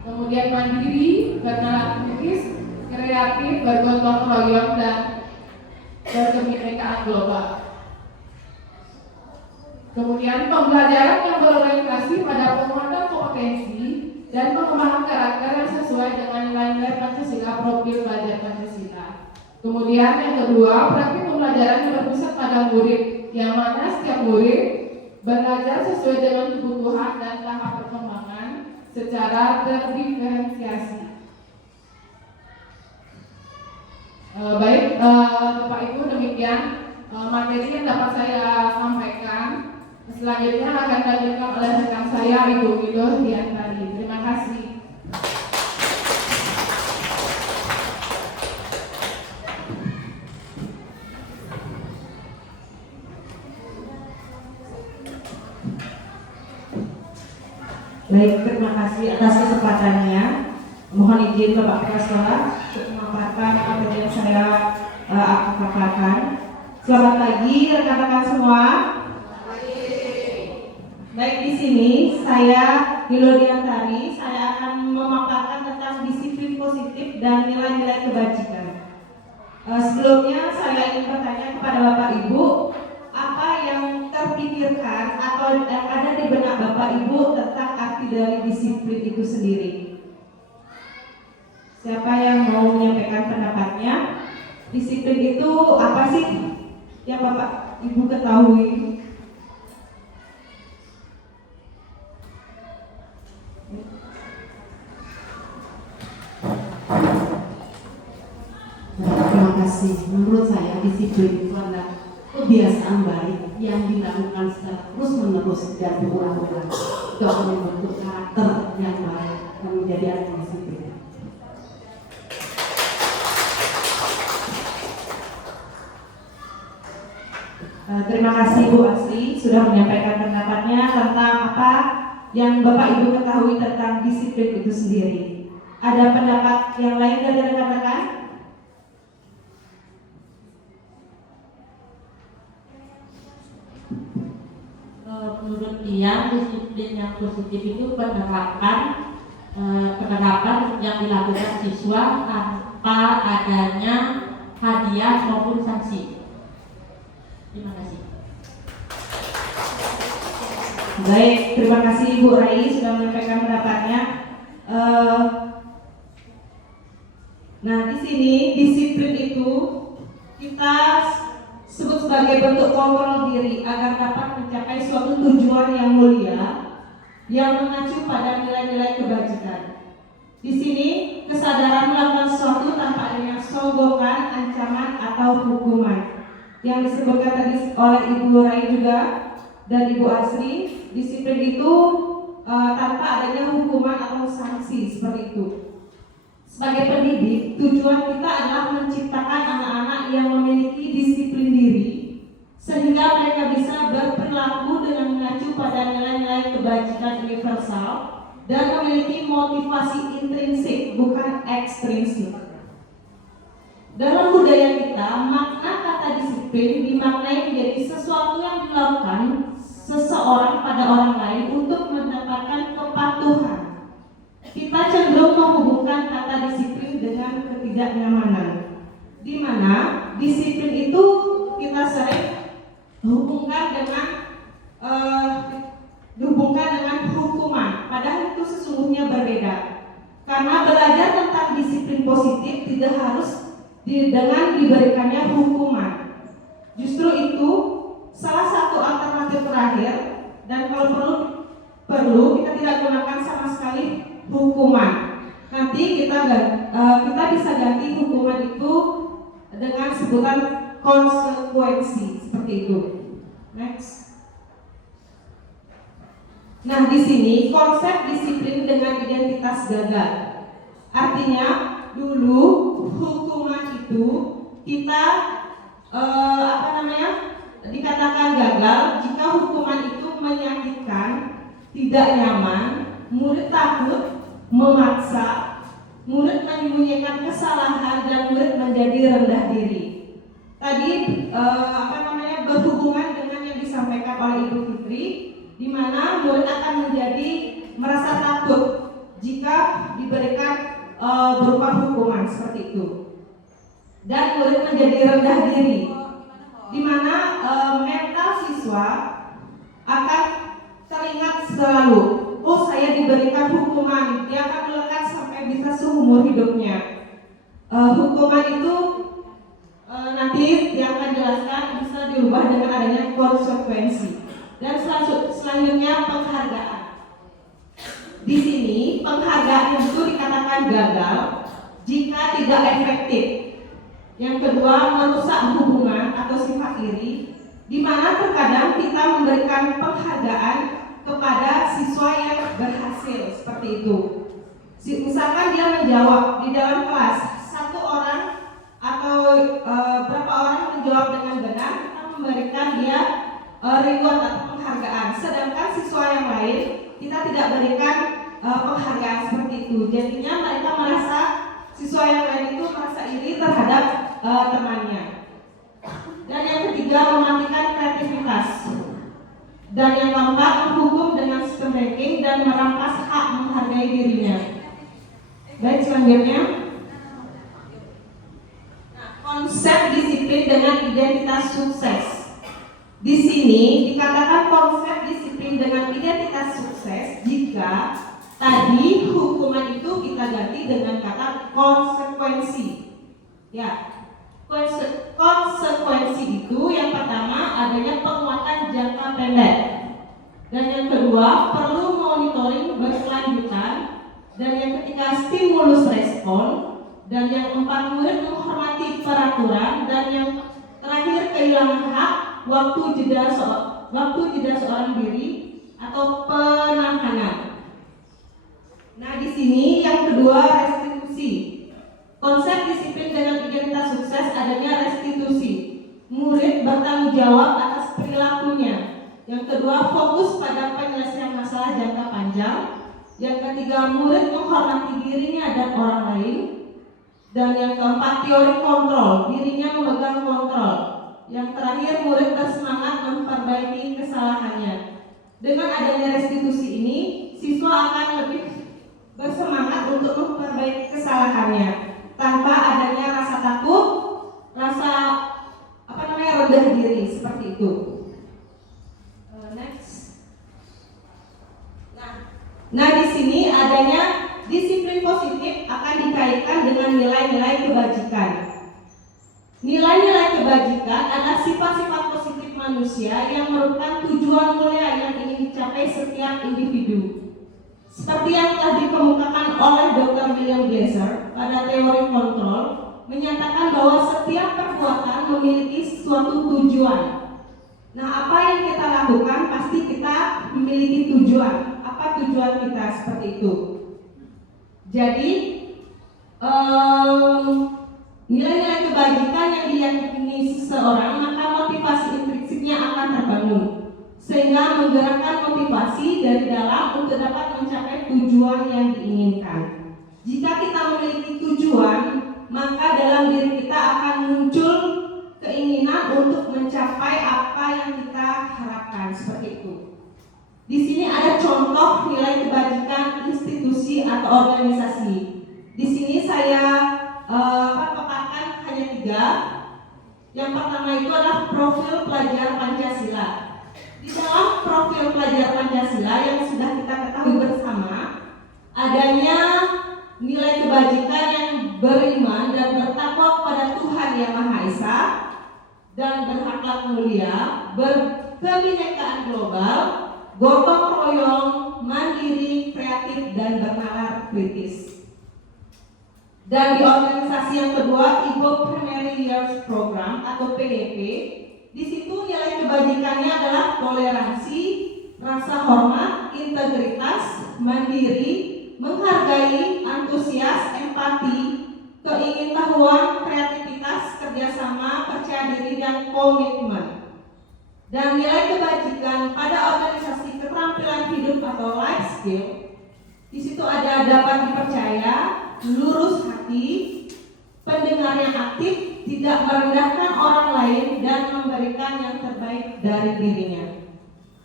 Kemudian mandiri, bernalar kritis, kreatif, bergotong royong dan berkebinekaan global. Kemudian pembelajaran yang berorientasi pada penguatan kompetensi dan pengembangan karakter yang sesuai dengan nilai-nilai Pancasila, profil belajar Pancasila. Kemudian yang kedua, praktik pembelajaran yang berpusat pada murid, yang mana setiap murid belajar sesuai dengan kebutuhan dan tahap perkembangan secara terdiferensiasi. Baik, Bapak Ibu, demikian materi yang dapat saya sampaikan. Selanjutnya akan dilanjutkan oleh rekan saya, Ibu Widow Diantari. Terima kasih. Baik, terima kasih atas kesempatannya. Mohon izin Bapak Kepala Sekolah untuk memaparkan materi yang saya akan paparkan. Selamat pagi rekan-rekan semua. Baik, di sini saya Widow Diantari. Saya akan memaparkan tentang disiplin positif dan nilai-nilai kebajikan. Sebelumnya saya ingin bertanya kepada Bapak Ibu, apa yang terpikirkan atau yang ada di benak Bapak Ibu tentang arti dari disiplin itu sendiri? Siapa yang mau menyampaikan pendapatnya? Disiplin itu apa sih yang Bapak Ibu ketahui? Terima kasih. Menurut saya disiplin itu adalah kebiasaan baik yang dilakukan secara terus-menerus dan berulang-ulang. Itu akan membentuk karakter yang baik dan menjadi orang disiplin. Terima kasih Bu Asri sudah menyampaikan pendapatnya tentang apa yang Bapak Ibu ketahui tentang disiplin itu sendiri. Ada pendapat yang lain dari rekan-rekan? Menurut dia disiplin yang positif itu penerapan yang dilakukan siswa tanpa adanya hadiah maupun sanksi. Terima kasih. Baik, terima kasih Ibu Rai sudah menyampaikan pendapatnya. Nah, di sini disiplin itu kita sebut sebagai bentuk kontrol diri agar dapat mencapai suatu tujuan yang mulia yang mengacu pada nilai-nilai kebajikan. Di sini kesadaran melakukan sesuatu tanpa adanya soggokan, ancaman atau hukuman. Yang disebutkan tadi oleh Ibu Rai juga dan Ibu Asri, disiplin itu tanpa adanya hukuman atau sanksi seperti itu. Sebagai pendidik, tujuan kita adalah menciptakan anak-anak yang memiliki disiplin diri sehingga mereka bisa berperilaku dengan mengacu pada nilai-nilai kebajikan universal dan memiliki motivasi intrinsik bukan ekstrinsik. Dalam budaya kita, makna kata disiplin dimaknai menjadi sesuatu yang dilakukan seseorang pada orang lain untuk mendapatkan kepatuhan. Kita cenderung menghubungkan kata disiplin dengan ketidaknyamanan, di mana disiplin itu kita sering dihubungkan dengan hukuman, padahal itu sesungguhnya berbeda. Karena belajar tentang disiplin positif tidak harus dengan diberikannya hukuman. Justru itu salah satu alternatif terakhir, dan kalau perlu kita tidak gunakan sama sekali hukuman. Nanti kita bisa ganti hukuman itu dengan sebutan konsekuensi seperti itu. Next. Nah, di sini konsep disiplin dengan identitas gagal. Artinya dulu hukuman itu kita dikatakan gagal jika hukuman itu menyakitkan, tidak nyaman, murid takut, memaksa, murid menyembunyikan kesalahan, dan murid menjadi rendah diri. Tadi berhubungan dengan yang disampaikan oleh Ibu Fitri, di mana murid akan menjadi merasa takut jika diberikan berupa hukuman seperti itu, dan murid menjadi rendah diri, di mana mental siswa akan teringat selalu, oh saya diberikan hukuman, dia akan melekat sampai bisa seumur hidupnya. Hukuman itu nanti yang akan jelaskan bisa diubah dengan adanya konsekuensi. Dan selanjutnya penghargaan. Di sini penghargaan itu dikatakan gagal jika tidak efektif. Yang kedua, merusak hubungan atau sifat iri, di mana terkadang kita memberikan penghargaan kepada siswa yang berhasil seperti itu. Misalkan dia menjawab di dalam kelas, satu orang atau berapa orang menjawab dengan benar, kita memberikan dia reward atau penghargaan. Sedangkan siswa yang lain kita tidak berikan penghargaan seperti itu. Jadinya mereka merasa, siswa yang lain itu merasa iri terhadap temannya. Dan yang ketiga, mematikan kreativitas. Dan yang keempat, menghukum dengan system ranking dan merampas hak menghargai dirinya. Baik, selanjutnya, konsep disiplin dengan identitas sukses. Di sini dikatakan konsep disiplin dengan identitas sukses jika tadi hukuman itu kita ganti dengan kata konsekuensi. Ya, konsekuensi itu yang pertama adanya penguatan jangka pendek, dan yang kedua perlu monitoring berkelanjutan, dan yang ketiga stimulus respon, dan yang keempat murid menghormati peraturan, dan yang terakhir kehilangan hak waktu jeda seorang diri atau penahanan. Nah, di sini yang kedua restitusi. Konsep disiplin dengan identitas sukses adanya restitusi. Murid bertanggung jawab atas perilakunya. Yang kedua, fokus pada penyelesaian masalah jangka panjang. Yang ketiga, murid menghormati dirinya dan orang lain. Dan yang keempat, teori kontrol, dirinya memegang kontrol. Yang terakhir, murid bersemangat memperbaiki kesalahannya. Dengan adanya restitusi ini, siswa akan lebih bersemangat untuk memperbaiki kesalahannya tanpa adanya rasa takut, rasa rendah diri seperti itu. Next. Nah, di sini adanya disiplin positif akan dikaitkan dengan nilai-nilai kebajikan. Nilai-nilai kebajikan adalah sifat-sifat positif manusia yang merupakan tujuan mulia yang ingin dicapai setiap individu. Seperti yang telah dikemukakan oleh Dr. William Glasser pada teori kontrol, menyatakan bahwa setiap perbuatan memiliki suatu tujuan. Nah, apa yang kita lakukan pasti kita memiliki tujuan. Apa tujuan kita seperti itu? Jadi nilai-nilai kebajikan yang diyakini seseorang, maka motivasi intrinsiknya akan terbangun, sehingga menggerakkan motivasi dari dalam untuk dapat mencapai tujuan yang diinginkan. Jika kita memiliki tujuan, maka dalam diri kita akan muncul keinginan untuk mencapai apa yang kita harapkan, seperti itu. Di sini ada contoh nilai kebajikan institusi atau organisasi. Di sini saya paparkan hanya 3. Yang pertama itu adalah profil pelajar Pancasila. Di dalam profil pelajar Pancasila yang sudah kita ketahui bersama, adanya nilai kebajikan yang beriman dan bertakwa kepada Tuhan Yang Maha Esa, dan berakhlak mulia, berkebinekaan global, gotong royong, mandiri, kreatif, dan bernalar kritis. Dan di organisasi yang kedua, Ibu Primary Years Program atau PYP, di situ nilai kebajikannya adalah toleransi, rasa hormat, integritas, mandiri, menghargai, antusias, empati, keingintahuan, kreativitas, kerjasama, percaya diri, dan komitmen. Dan nilai kebajikan pada organisasi keterampilan hidup atau life skill, di situ ada dapat dipercaya, lurus hati, pendengar yang aktif, tidak merendahkan orang lain, dan memberikan yang terbaik dari dirinya.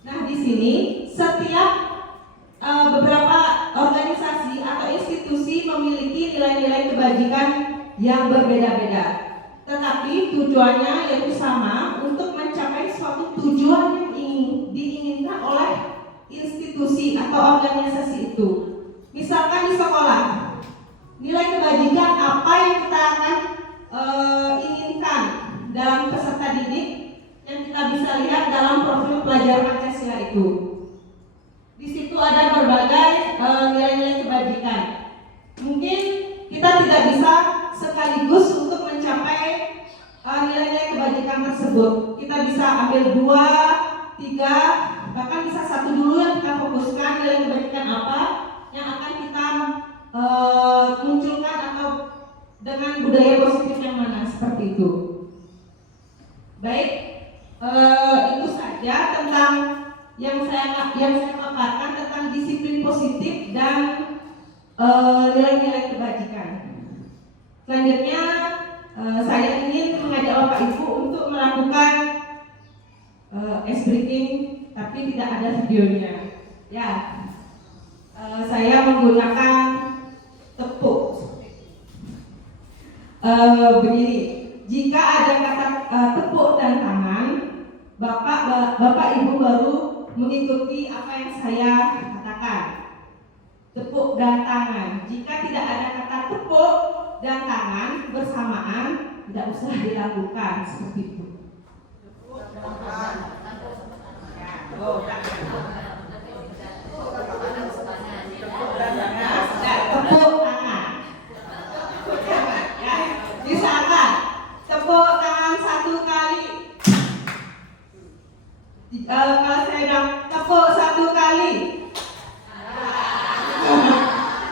Nah, di sini setiap beberapa organisasi atau institusi memiliki nilai-nilai kebajikan yang berbeda-beda, tetapi tujuannya yaitu sama, untuk mencapai suatu tujuan yang diinginkan bisa lihat dalam profil pelajar Pancasila itu. Di situ ada berbagai nilai-nilai kebajikan. Mungkin kita tidak bisa sekaligus untuk mencapai nilai-nilai kebajikan tersebut. Kita bisa ambil 2, 3, bahkan bisa 1 dulu yang kita fokuskan nilai kebajikan apa yang akan kita munculkan atau dengan budaya positif yang mana, seperti itu. Baik, itu saja tentang yang saya paparkan tentang disiplin positif dan nilai-nilai kebajikan. Selanjutnya saya ingin mengajak Bapak Ibu untuk melakukan ice breaking, tapi tidak ada videonya. Ya, saya menggunakan tepuk. Begini, jika ada kata tepuk dan tangan, Bapak Ibu baru mengikuti apa yang saya katakan. Tepuk dan tangan. Jika tidak ada kata tepuk dan tangan bersamaan, tidak usah dilakukan seperti itu. Tepuk tangan. Tepuk tangan. Ya, misalkan tepuk tangan 1 kali. Kalau saya bilang tepuk 1 kali,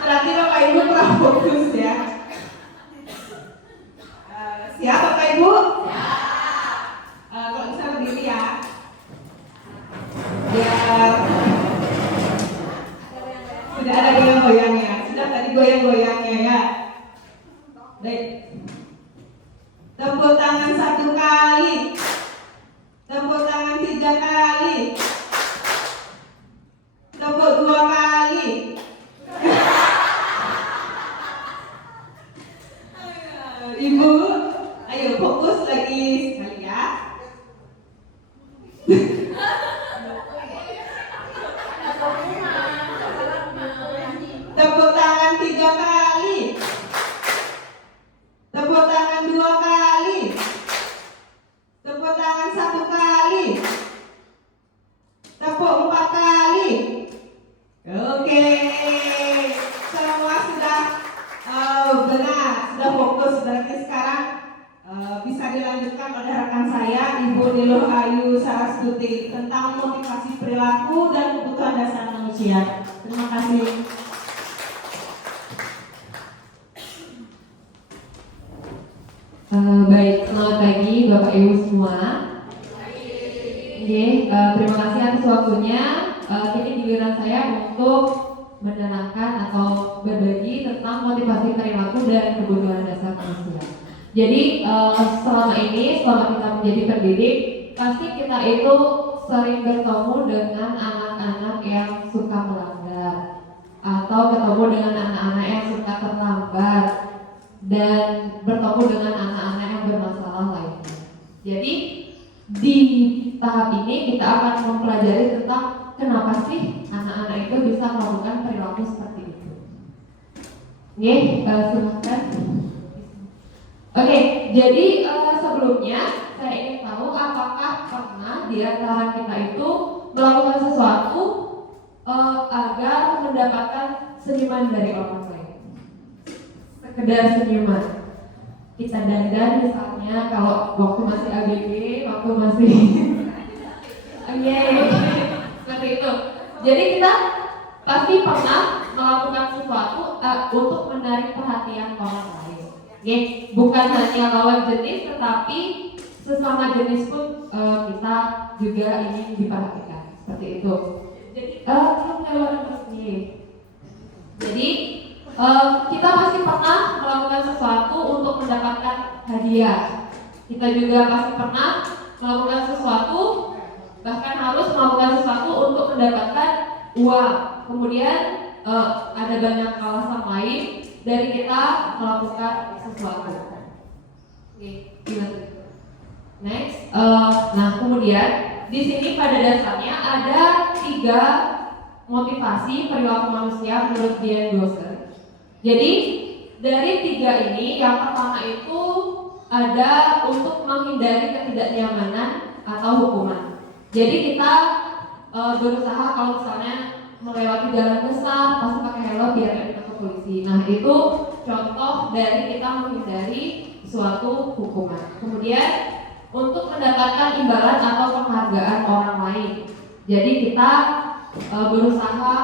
berarti Bapak Ibu kurang fokus ya. Siap Bapak Ibu? Kalau bisa berdiri ya. Biar tidak ada goyang-goyangnya. Sudah tadi goyang-goyangnya ya. Baik. Tepuk tangan 1 kali. Tepuk tangan 3 kali. Tepuk 2 kali. Ibu, ayo fokus lagi sekali ya. Tepuk tangan 3 kali. Tepuk tangan 2 kali. Tepuk tangan 1 kali. Tepuk 4 kali. Oke, semua sudah benar, sudah fokus. Berarti sekarang bisa dilanjutkan oleh rekan saya, Ibu Niluh Ayu Sarastuti, tentang motivasi perilaku dan kebutuhan dasar manusia. Terima kasih. Baik, selamat pagi Bapak Ibu semua. Terima kasih atas waktunya. Kini giliran saya untuk menerangkan atau berbagi tentang motivasi perilaku dan kebutuhan dasar manusia. Jadi selama kita menjadi pendidik, pasti kita itu sering bertemu dengan anak-anak yang suka melanggar atau ketemu dengan anak-anak yang suka terlambat dan bertemu dengan anak-anak yang bermasalah lainnya. Jadi di tahap ini kita akan mempelajari tentang kenapa sih anak-anak itu bisa melakukan perilaku seperti itu. Silakan. Oke, jadi sebelumnya saya ingin tahu apakah pernah di antara kita itu melakukan sesuatu agar mendapatkan senyuman dari orang lain. Sekedar senyuman. Kita dandan misalnya kalau waktu masih ABG, waktu masih seperti itu. Jadi kita pasti pernah melakukan sesuatu untuk menarik perhatian orang lain. Bukan hanya lawan jenis, tetapi sesama jenis pun kita juga ingin diperhatikan. Seperti itu. Jadi kita pasti pernah melakukan sesuatu untuk mendapatkan hadiah. Kita juga pasti pernah melakukan sesuatu, bahkan harus melakukan sesuatu untuk mendapatkan uang. Kemudian ada banyak alasan lain dari kita melakukan sesuatu. Next, nah kemudian di sini pada dasarnya ada 3 motivasi perilaku manusia menurut Diane Gosser. Jadi dari 3 ini, yang pertama itu ada untuk menghindari ketidaknyamanan atau hukuman. Jadi kita berusaha kalau misalnya melewati jalan besar pasti pakai helm biar tidak ditangkap polisi. Nah itu contoh dari kita menghindari suatu hukuman. Kemudian untuk mendapatkan imbalan atau penghargaan orang lain. Jadi kita berusaha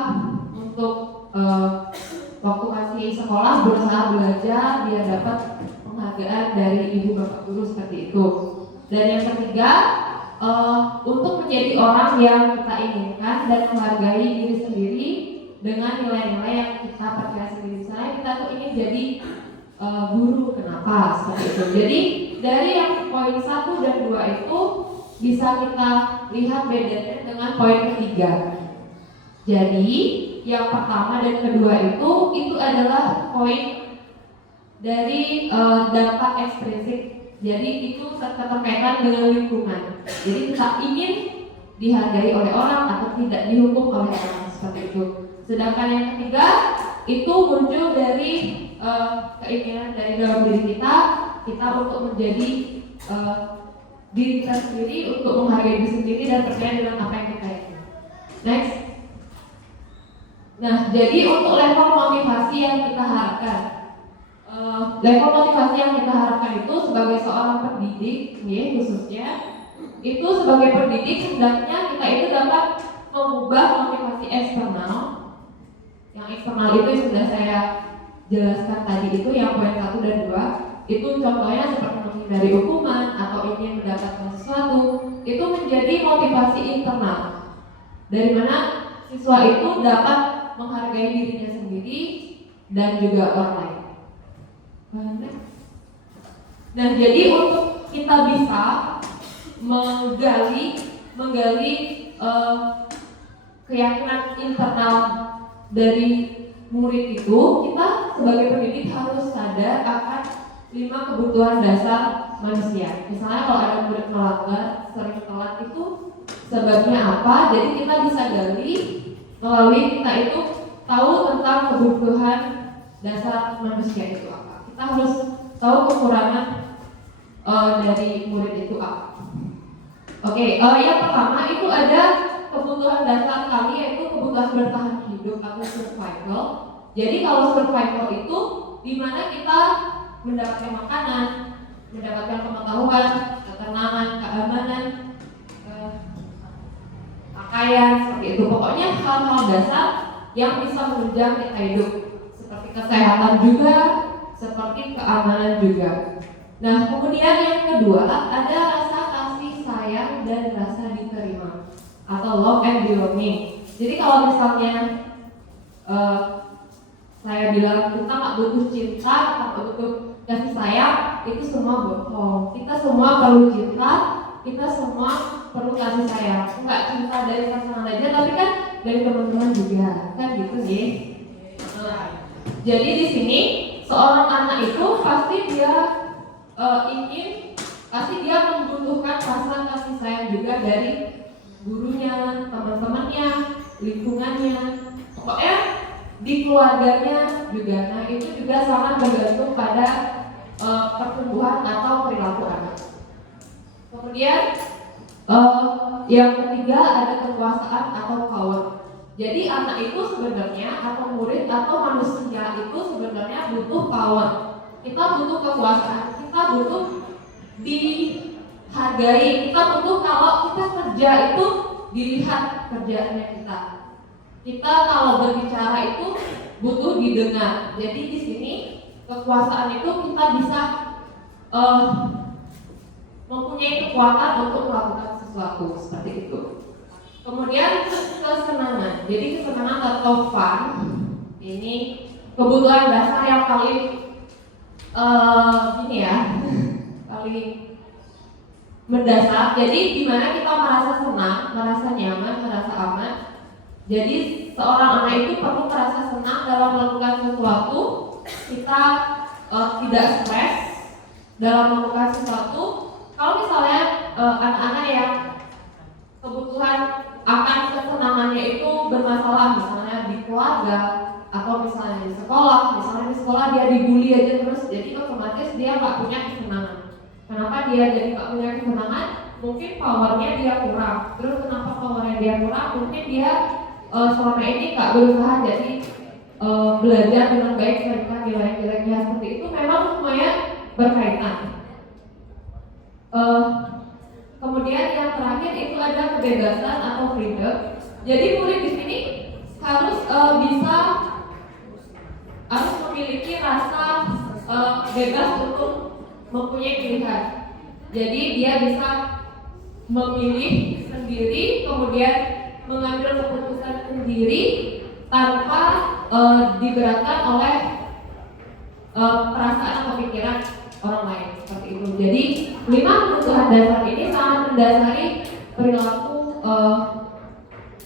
untuk waktu masih sekolah berusaha belajar biar dapat penghargaan dari ibu bapak guru seperti itu. Dan yang ketiga untuk menjadi orang yang kita inginkan dan menghargai diri sendiri dengan nilai-nilai yang kita percaya sendiri. Misalnya kita tuh ingin jadi guru, kenapa seperti itu. Jadi dari yang poin 1 dan 2 itu bisa kita lihat bedanya dengan poin ketiga. Jadi yang pertama dan kedua itu adalah poin dari dampak ekstrinsi. Jadi itu terkaitan dengan lingkungan. Jadi kita ingin dihargai oleh orang atau tidak dihukum oleh orang seperti itu. Sedangkan yang ketiga itu muncul dari keinginan dari dalam diri kita untuk menjadi diri kita sendiri, untuk menghargai diri sendiri dan percaya dengan apa yang kita ingin. Next. Nah, jadi untuk level motivasi yang kita harapkan, level motivasi yang kita harapkan itu sebagai seorang pendidik, khususnya itu sebagai pendidik hendaknya kita itu dapat mengubah motivasi eksternal. Yang eksternal itu sudah saya jelaskan tadi, itu yang poin 1 dan 2 itu contohnya seperti menghindari hukuman atau ingin mendapatkan sesuatu, itu menjadi motivasi internal dari mana siswa itu dapat menghargai dirinya sendiri dan juga orang lain. Nah, jadi untuk kita bisa menggali keyakinan internal dari murid itu, kita sebagai pendidik harus sadar akan 5 kebutuhan dasar manusia. Misalnya kalau ada murid melanggar, sering telat, itu sebabnya apa? Jadi kita bisa gali melalui kita itu tahu tentang kebutuhan dasar manusia itu apa. Kita harus tahu kekurangan dari murid itu apa. Oke, yang pertama itu ada kebutuhan dasar kami, yaitu kebutuhan bertahan hidup atau survival. Jadi kalau survival itu dimana kita mendapatkan makanan, mendapatkan pengetahuan, ketenangan, keamanan, pakaian, seperti itu. Pokoknya hal-hal dasar yang bisa menunjang kita hidup, seperti kesehatan juga, seperti keamanan juga. Nah, kemudian yang kedua ada rasa kasih sayang dan rasa diterima atau love and belonging. Jadi kalau misalnya saya bilang kita nggak butuh cinta, nggak butuh kasih sayang, itu semua bohong. Kita semua perlu cinta, kita semua perlu kasih sayang. Enggak cinta dari pasangan aja, tapi kan dari teman-teman juga, kan gitu nih. Jadi di sini seorang anak itu pasti dia pasti dia membutuhkan rasa kasih sayang juga dari gurunya, teman-temannya, lingkungannya, pokoknya di keluarganya juga. Nah itu juga sangat bergantung pada pertumbuhan atau perilaku anak. Kemudian yang ketiga ada kekuasaan atau power. Jadi anak itu sebenarnya atau murid atau manusia itu sebenarnya butuh power. Kita butuh kekuasaan, kita butuh dihargai, kita butuh kalau kita kerja itu dilihat kerjaannya kita. Kita kalau berbicara itu butuh didengar. Jadi di sini kekuasaan itu kita bisa mempunyai kekuatan untuk melakukan sesuatu seperti itu. Kemudian kesenangan. Jadi kesenangan atau fun ini kebutuhan dasar yang paling paling mendasar. Jadi dimana kita merasa senang, merasa nyaman, merasa aman. Jadi seorang anak itu perlu merasa senang dalam melakukan sesuatu. Kita tidak stres dalam melakukan sesuatu. Kalau misalnya anak-anak yang kebutuhan akan kesenangannya itu bermasalah, misalnya di keluarga atau misalnya di sekolah dia dibully aja terus, jadi otomatis dia nggak punya kesenangan. Kenapa dia jadi nggak punya kesenangan? Mungkin powernya dia kurang. Terus kenapa powernya dia kurang? Mungkin dia selama ini nggak berusaha jadi belajar dengan baik serta nilai-nilainya seperti itu. Memang semuanya berkaitan. Kemudian yang terakhir itu ada kebebasan atau freedom. Jadi murid di sini harus harus memiliki rasa bebas untuk mempunyai pilihan. Jadi dia bisa memilih sendiri, kemudian mengambil keputusan sendiri tanpa diberatkan oleh perasaan atau pikiran orang lain seperti itu. Jadi 5 kebutuhan dasar ini sangat mendasari perilaku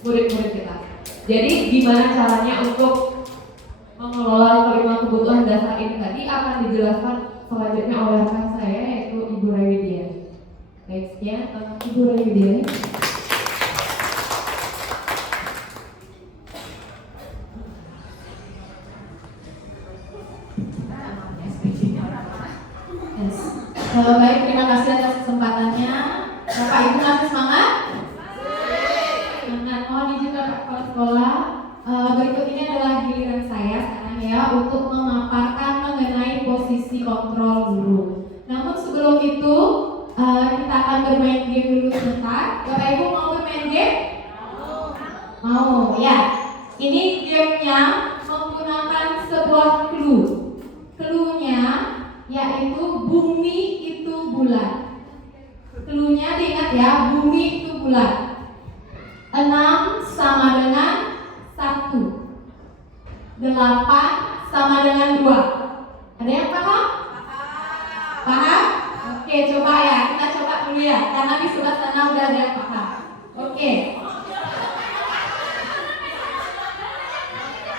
murid-murid kita. Jadi gimana caranya untuk mengelola kelima kebutuhan dasar ini tadi akan dijelaskan selanjutnya oleh rekan saya yaitu Ibu Raiwidia. Baik, sekian Ibu Raiwidia. Yes. Baik, terima kasih atas kesempatannya. Bapak Ibu masih semangat? Semangat. Mohon izin Bapak Kepala Sekolah. Berikut ini adalah giliran saya sekarang ya untuk memaparkan mengenai posisi kontrol guru. Namun sebelum itu kita akan bermain game dulu sebentar. Bapak Ibu mau bermain game? Mau ya. Ini gamenya menggunakan sebuah clue. Clue-nya yaitu bumi itu bulat. Clue-nya diingat ya, bumi itu bulat. 6 sama dengan 1. 8 sama dengan 2. Ada yang paham? Paham? Oke, coba ya, kita coba dulu ya, karena di sebelah sana udah ada yang paham. Oke.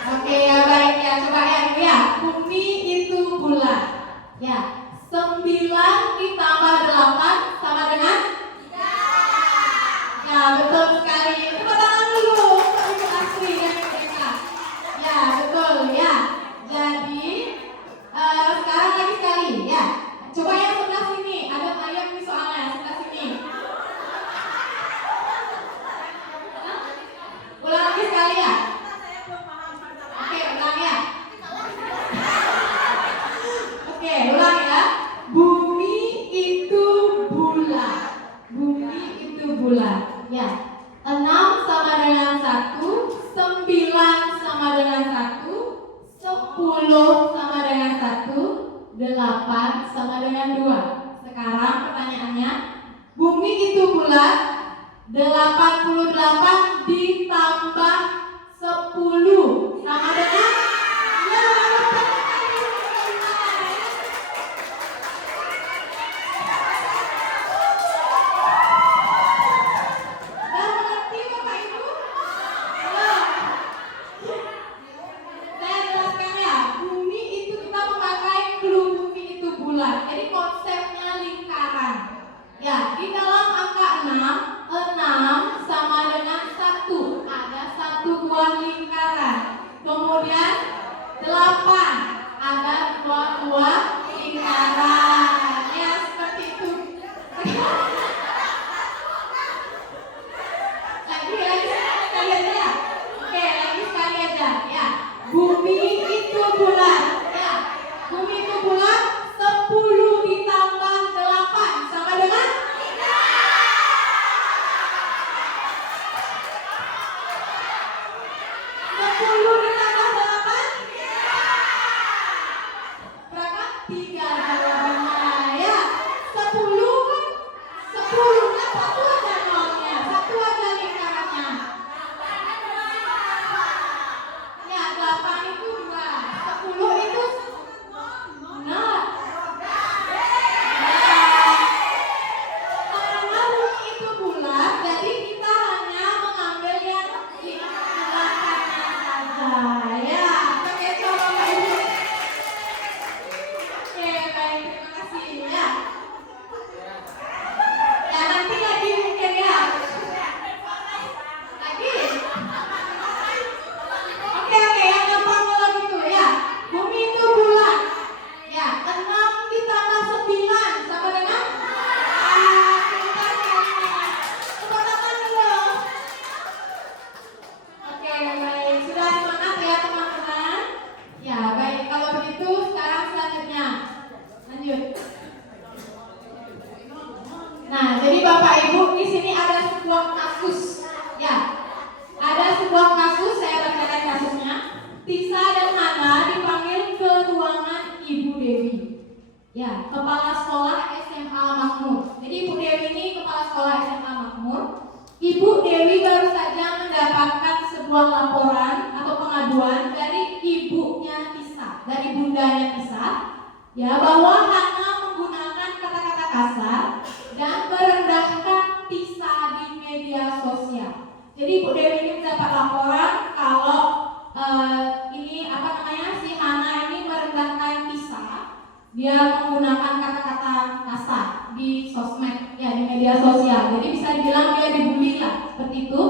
Oke ya, baik ya, coba ya dulu ya. Bumi itu bulat. Ya, 9 ditambah 8 sama dengan 3. Ya, betul sekali. Tepuk tangan dulu untuk Ibu Asri dan mereka. Ya, betul ya. Jadi sekarang lagi sekali ya. Coba yang sebelah sini, ada ayam nih soalnya sebelah sini. Ulang lagi sekali ya. Oke, ulang ya. Oke, ulang ya. Bumi itu bulat. Bumi itu bulat. Ya. 6 sama dengan 1, 9 sama dengan 1, 10 sama dengan 1, 8 sama dengan 2. Sekarang pertanyaannya, bumi itu bulat, 88 ditambah 10 sama dengan jadi konsepnya lingkaran. Ya, di dalam angka 6 sama dengan 1. Ada 1 buah lingkaran. Kemudian 8 ada 2 buah lingkaran. Ya, seperti itu. Lagi sekali aja ya. Oke, lagi sekali aja ya. Bumi itu bulat. Ya, bumi itu bulat. 10 ditambah 8 sama dengan 3. 10 ditambah 8 berapa? 3 jawabannya ya. 10 kan 10 kan 1 aja nolnya, 1 aja lingkarannya. Ya, 8 itu 2, 10 itu 0. Karena bumi itu bulat, jadi kita hanya mengambil yang di belakangnya saja. Ya, oke, coba Mbak Ibu. Oke, baik, terima kasih ya. Ya, nanti lagi Kepala Sekolah SMA Makmur. Jadi Ibu Dewi ini Kepala Sekolah SMA Makmur. Ibu Dewi baru saja mendapatkan sebuah laporan atau pengaduan dari ibunya Tisa, dari bundanya Tisa, ya, bahwa Hana menggunakan kata-kata kasar dan merendahkan Tisa di media sosial. Jadi Ibu Dewi ini mendapat laporan kalau si Hana ini merendahkan Tisa. Dia menggunakan kata-kata kasar di sosmed, ya, di media sosial. Jadi bisa dibilang dia dibully lah, seperti itu.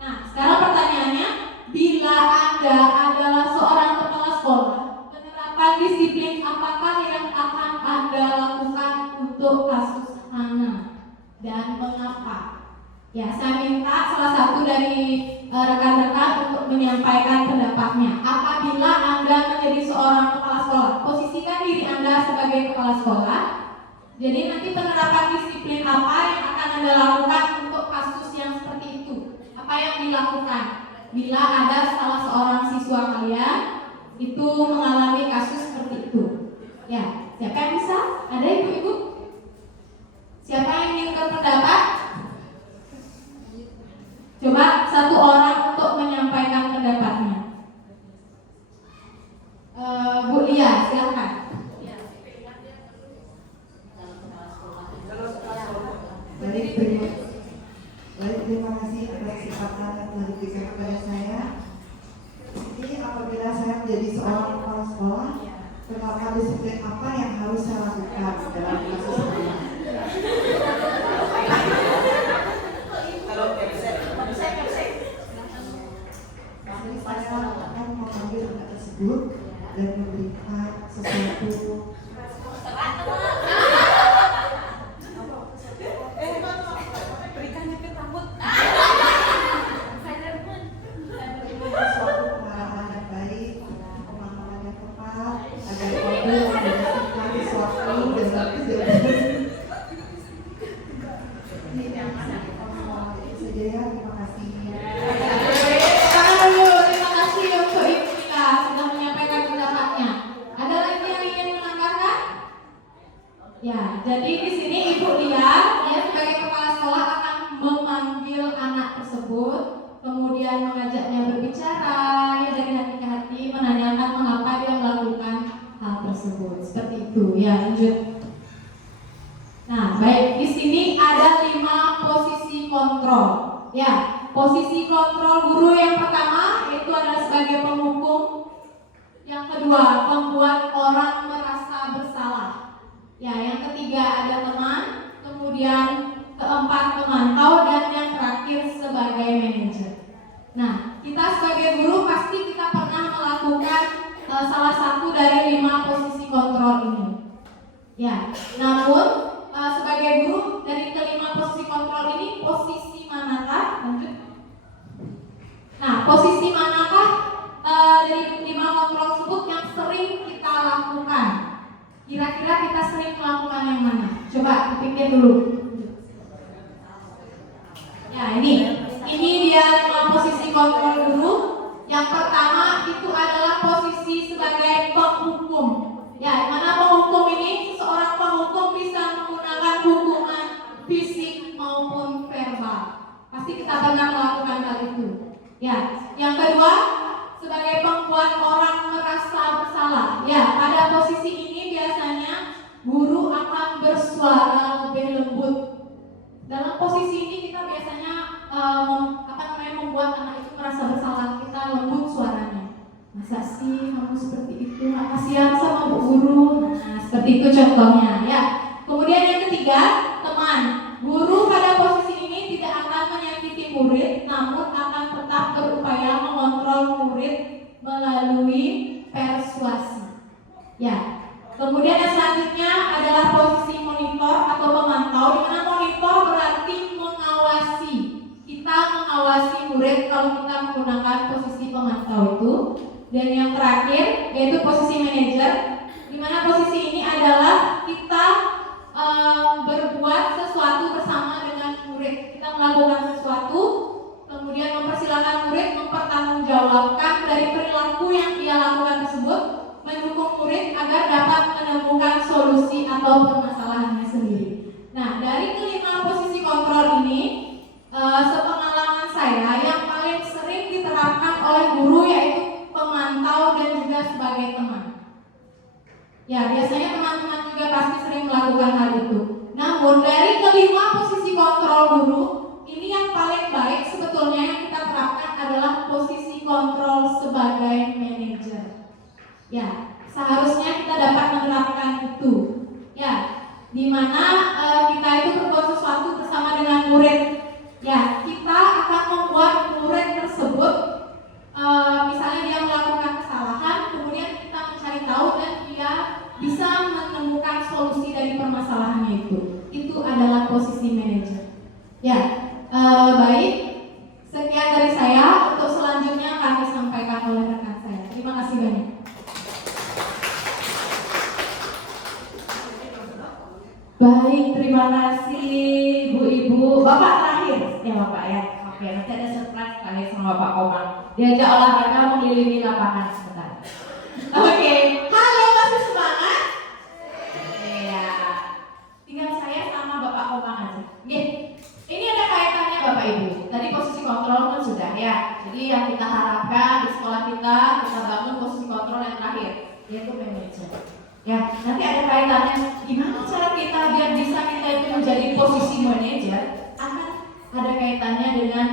Nah, sekarang pertanyaannya, bila Anda adalah seorang kepala sekolah, penerapan disiplin apakah yang akan Anda lakukan untuk kasus Hana dan mengapa? Ya, saya minta salah satu dari rekan-rekan untuk menyampaikan pendapatnya. Apabila Anda menjadi seorang kepala sekolah, posisikan diri Anda sebagai kepala sekolah. Jadi nanti penerapan disiplin apa yang akan Anda lakukan untuk kasus yang seperti itu? Apa yang dilakukan bila ada salah seorang siswa kalian itu mengalami kasus seperti itu? Ya, siapa yang bisa? Ada ibu-ibu? Siapa yang ingin berpendapat? Coba satu orang untuk menyampaikan pendapatnya. Bu Lia, silakan. Baik, terima kasih atas kesempatan yang telah diberikan kepada saya. Ini apabila saya menjadi seorang kepala sekolah, penerapan disiplin apa yang harus saya lakukan dalam kasus saya? Saya akan memanggil anak tersebut dan memberikan sesuatu. Suatu pengarahan yang baik, pemahaman yang tepat, agar kode mendapatkan sesuatu dengan kejadian. Ini yang itu saja ya, terima kasih. Terima kasih untuk Ibu Lia sudah menyampaikan pendapatnya. Ada lagi yang ingin menambahkan? Ya, jadi di sini Ibu Lia, ya, sebagai kepala sekolah akan memanggil anak tersebut, kemudian mengajaknya berbicara, ya, dari hati ke hati, menanyakan mengapa dia melakukan hal tersebut. Seperti itu, ya, lanjut. Nah, baik, di sini ada 5 posisi kontrol. Ya, posisi kontrol guru yang pertama itu adalah sebagai penghukum. Yang kedua, membuat orang merasa bersalah. Ya, yang ketiga ada teman, kemudian keempat memantau, dan yang terakhir sebagai manajer. Nah, kita sebagai guru pasti kita pernah melakukan salah satu dari 5 posisi kontrol ini. Ya, namun sebagai guru dari kelima posisi kontrol ini, posisi manakah? Lanjut. Nah, posisi manakah dari 5 kontrol tersebut yang sering kita lakukan? Kira-kira kita sering melakukan yang mana? Coba dipikir dulu. Ya, ini dia 5 posisi kontrol guru. Yang pertama itu adalah posisi sebagai penghukum. Ya, mana penghukum ini? Seorang penghukum bisa menggunakan hukuman fisik maupun verbal. Pasti kita pernah melakukan hal itu. Ya, yang kedua sebagai pembuat orang merasa bersalah. Ya, pada posisi ini biasanya guru akan bersuara lebih lembut. Dalam posisi ini kita biasanya membuat anak itu merasa bersalah. Kita lembut suaranya. Masa sih kamu seperti itu? Nggak kasihan sama Bu Guru? Nah, seperti itu contohnya, ya. Kemudian yang ketiga, teman. Guru pada posisi ini tidak akan menyakiti murid, namun akan tetap berupaya mengontrol murid melalui persuasi. Ya. Kemudian yang selanjutnya adalah posisi monitor atau pemantau, di mana monitor berarti mengawasi. Kita mengawasi murid kalau kita menggunakan posisi pemantau itu. Dan yang terakhir yaitu posisi manajer, di mana posisi ini adalah kita berbuat sesuatu bersama dengan murid. Kita melakukan sesuatu, kemudian mempersilahkan murid mempertanggungjawabkan dari perilaku yang dia lakukan tersebut mendukung murid agar dapat menemukan solusi atau permasalahannya sendiri. Nah, dari kelima posisi kontrol ini, sepengalaman saya yang paling sering diterapkan oleh guru yaitu pemantau dan juga sebagai teman. Ya, biasanya teman-teman juga pasti sering melakukan hal itu. Namun dari kelima posisi kontrol guru, ini yang paling baik sebetulnya yang kita terapkan adalah posisi kontrol sebagai manajer. Ya, seharusnya kita dapat menerapkan itu. Ya, di mana kita itu berbuat sesuatu bersama dengan murid. Ya, kita akan membuat murid tersebut, misalnya dia melakukan kesalahan, kemudian kita mencari tahu dan dia bisa menemukan solusi dari permasalahannya itu. Itu adalah posisi manajer. Ya, baik. Sekian dari saya. Untuk selanjutnya akan disampaikan oleh rekan saya. Terima kasih banyak. Baik, terima kasih Bu-ibu. Bapak terakhir ya Bapak ya. Oke, nanti ada surprise terakhir sama Bapak Komang. Diajak olahraga mengelilingi lapangan sebentar. Oke, halo, masih semangat? Iya. Tinggal saya sama Bapak Komang aja. Oke. Ini ada kaitannya Bapak Ibu. Tadi posisi kontrol kan sudah ya. Jadi yang kita harapkan di sekolah kita bangun posisi kontrol yang terakhir, yaitu manajer. Ya, nanti ada kaitannya gimana cara kita biar bisa kita itu menjadi posisi manajer, akan ada kaitannya dengan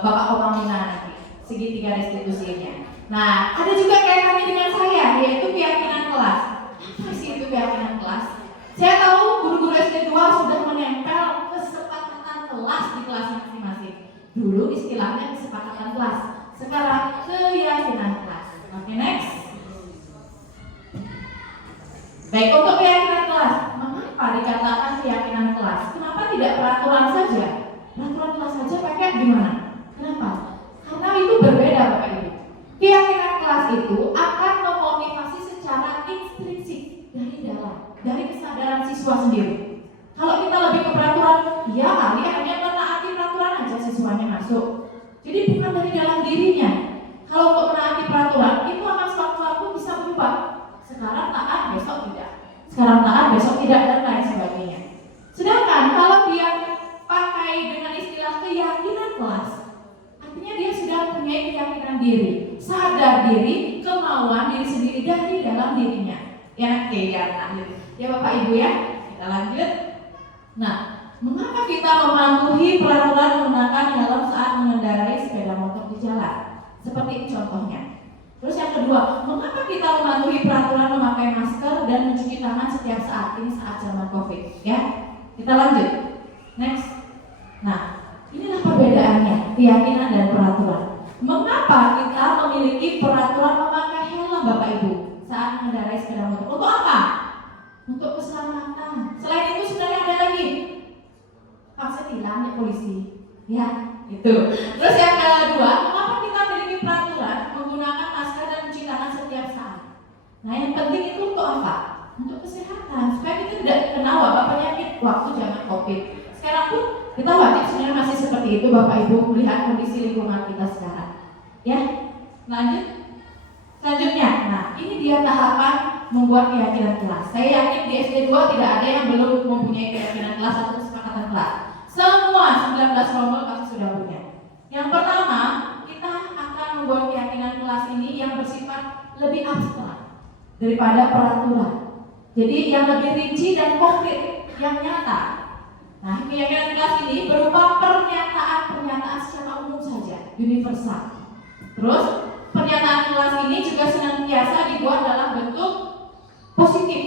Bapak Komamina nanti, segitiga restitusinya. Nah, ada juga kaitannya dengan saya, yaitu keyakinan kelas. Apa sih itu keyakinan kelas? Saya tahu guru-guru SD 2 sudah menempel kesepakatan kelas di kelas masing-masing. Dulu istilahnya kesepakatan kelas, sekarang keyakinan kelas. Oke, next. Baik, untuk keyakinan kelas, mengapa dikatakan keyakinan kelas? Kenapa tidak peraturan saja? Peraturan kelas saja pakai gimana? Kenapa? Karena itu berbeda Bapak Ibu. Keyakinan kelas itu akan memotivasi secara intrinsik dari dalam, dari kesadaran siswa sendiri. Kalau kita lebih ke peraturan, ya kali hanya menaati peraturan aja siswanya masuk. Jadi bukan dari dalam dirinya. Kalau untuk menaati peraturan, itu akan sewaktu-waktu bisa berubah. Sekarang taat, besok tidak. Sekarang taat, besok tidak, dan lain sebagainya. Sedangkan kalau dia pakai dengan istilah keyakinan kelas, artinya dia sudah punya keyakinan diri, sadar diri, kemauan diri sendiri dari dalam dirinya. Ya, ya Bapak Ibu ya, kita lanjut. Nah, mengapa kita mematuhi peraturan menggunakan helm saat mengendarai sepeda motor di jalan? Seperti contohnya. Terus yang kedua, mengapa kita mematuhi peraturan memakai masker dan mencuci tangan setiap saat ini saat zaman COVID? Ya, kita lanjut. Next. Nah, inilah perbedaannya keyakinan dan peraturan. Mengapa kita memiliki peraturan memakai helm Bapak Ibu saat mengendarai sepeda motor? Untuk apa? Untuk keselamatan. Selain itu sebenarnya ada lagi. Paksa tilang ya polisi. Ya, itu. Terus yang kedua, mengapa kita memiliki peraturan menggunakan masker dan mencuci tangan setiap saat? Nah, yang penting itu untuk apa? Untuk kesehatan, supaya kita tidak terkena wabah penyakit waktu zaman COVID. Sekarang pun kita wajib sebenarnya masih seperti itu Bapak Ibu melihat kondisi lingkungan kita sekarang. Ya, lanjut. Selanjutnya, nah ini dia tahapan membuat keyakinan kelas. Saya yakin di SD 2 tidak ada yang belum mempunyai keyakinan kelas atau kesepakatan kelas. Semua 19 rombel pasti sudah punya. Yang pertama, kita akan membuat keyakinan kelas ini yang bersifat lebih abstrak daripada peraturan. Jadi yang lebih rinci dan konkret, yang nyata. Nah, keyakinan kelas ini berupa pernyataan-pernyataan secara umum saja, universal. Terus, pernyataan kelas ini juga senantiasa dibuat dalam bentuk positif.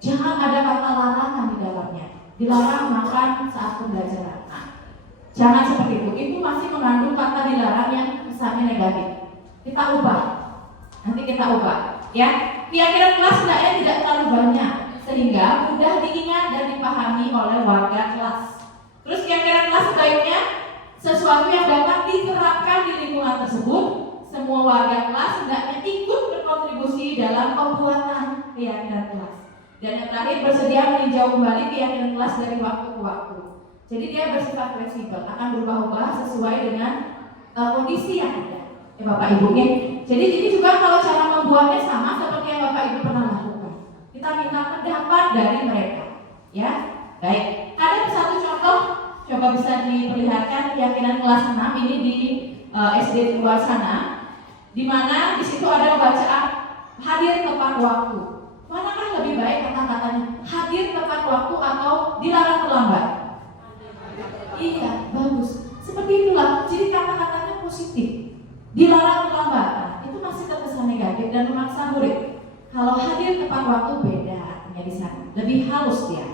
Jangan ada kata larangan di dalamnya. Dilarang makan saat pembelajaran. Nah, jangan seperti itu. Itu masih mengandung kata dilarang yang kesannya negatif. Kita ubah. Nanti kita ubah. Ya, keyakinan kelas hendaknya tidak terlalu banyak sehingga mudah diingat dan dipahami oleh warga kelas. Terus keyakinan kelas sebaiknya sesuatu yang dapat diterapkan di lingkungan tersebut. Semua warga kelas hendaknya ikut berkontribusi dalam pembuatan keyakinan kelas. Dan yang terakhir, bersedia meninjau kembali keyakinan kelas dari waktu ke waktu. Jadi dia bersifat fleksibel, akan berubah-ubah sesuai dengan kondisi yang ada. Ya Bapak Ibu ya. Jadi juga kalau cara membuatnya sama seperti yang Bapak Ibu pernah lakukan. Kita minta pendapat dari mereka, ya. Baik, ada satu contoh, coba bisa diperlihatkan keyakinan kelas 6 ini di SD di luar sana, di mana di situ ada bacaan hadir tepat waktu. Manakah lebih baik kata-katanya, hadir tepat waktu atau dilarang terlambat? Iya, bagus. Seperti itulah, jadi kata-katanya positif. Dilarang terlambat, nah, itu masih terkesan negatif dan memaksa murid. Kalau hadir tepat waktu beda artinya di sana, lebih halus dia.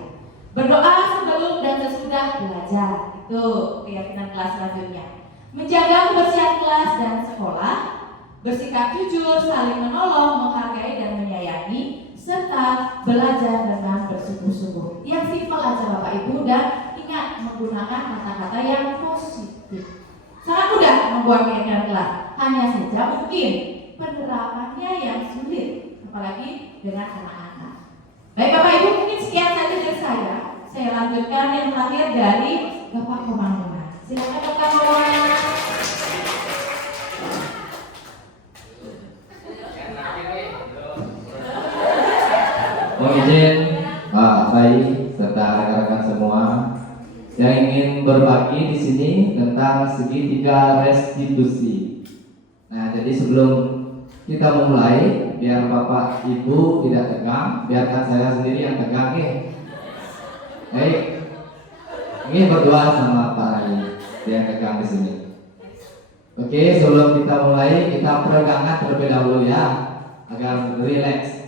Berdoa sebelum dan sesudah belajar, itu keyakinan kelas selanjutnya. Menjaga kebersihan kelas dan sekolah, bersikap jujur, saling menolong, menghargai dan menyayangi, serta belajar dengan bersungguh-sungguh. Yang simpel aja Bapak Ibu, dan ingat menggunakan kata-kata yang positif. Sangat mudah membuat keyakinan kelas, hanya saja mungkin penerapannya yang sulit, apalagi dengan anak-anak. Baik Bapak Ibu, mungkin sekian saja dari saya. Saya lanjutkan yang terakhir dari Bapak Komandan. Silakan Bapak Komandan. Mohon izin Pak Bayi serta rekan-rekan semua yang ingin berbagi di sini tentang segitiga restitusi. Nah, jadi sebelum kita memulai, biar Bapak Ibu tidak tegang, biarkan saya sendiri yang tegang nih. Baik, ingin berdoa sama Pak Rai yang tegang di sini. Oke, sebelum kita mulai, kita peregangan terlebih dahulu ya, agar rileks.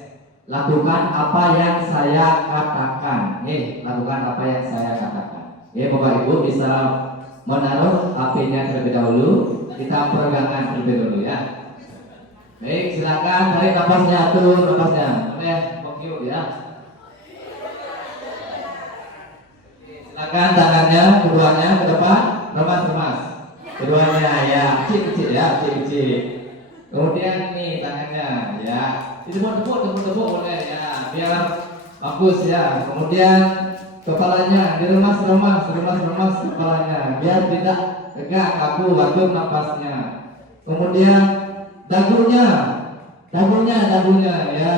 Lakukan apa yang saya katakan. Lakukan apa yang saya katakan. Bapak Ibu bisa menaruh HP-nya terlebih dahulu. Kita peregangan terlebih dahulu ya. Baik, silakan tarik nafasnya, atur nafasnya. Fokus ya. Silakan tangannya, keduanya ke depan, remas-remas. Keduanya ya, kecil-kecil ya, kecil-kecil. Kemudian ini tangannya ya. Tepuk boleh ya, biar bagus ya. Kemudian kepalanya diremas-remas kepalanya, biar tidak tegak, kaku, atur nafasnya. Kemudian dagunya ya.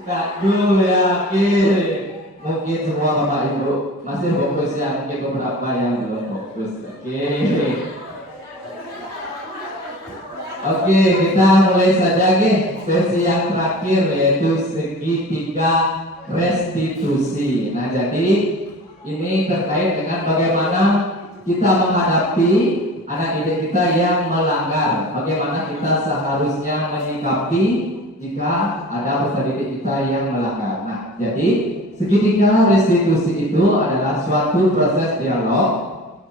Dagu ya, mungkin semua Bapak Ibu masih fokus ya, mungkin beberapa yang belum fokus. Oke, kita mulai saja sesi yang terakhir, yaitu segitiga restitusi. Nah, jadi ini terkait dengan bagaimana kita menghadapi anak didik kita yang melanggar, bagaimana kita seharusnya menyikapi jika ada peserta didik kita yang melanggar. Nah, jadi segitiga restitusi itu adalah suatu proses dialog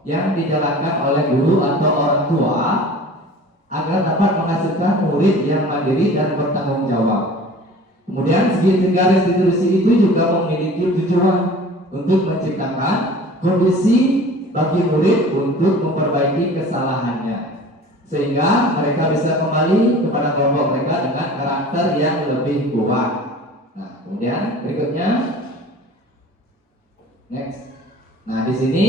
yang dijalankan oleh guru atau orang tua agar dapat menghasilkan murid yang mandiri dan bertanggung jawab. Kemudian segitiga restitusi itu juga memiliki tujuan untuk menciptakan kondisi bagi murid untuk memperbaiki kesalahannya, sehingga mereka bisa kembali kepada kelompok mereka dengan karakter yang lebih kuat. Nah, kemudian berikutnya, next. Nah, di sini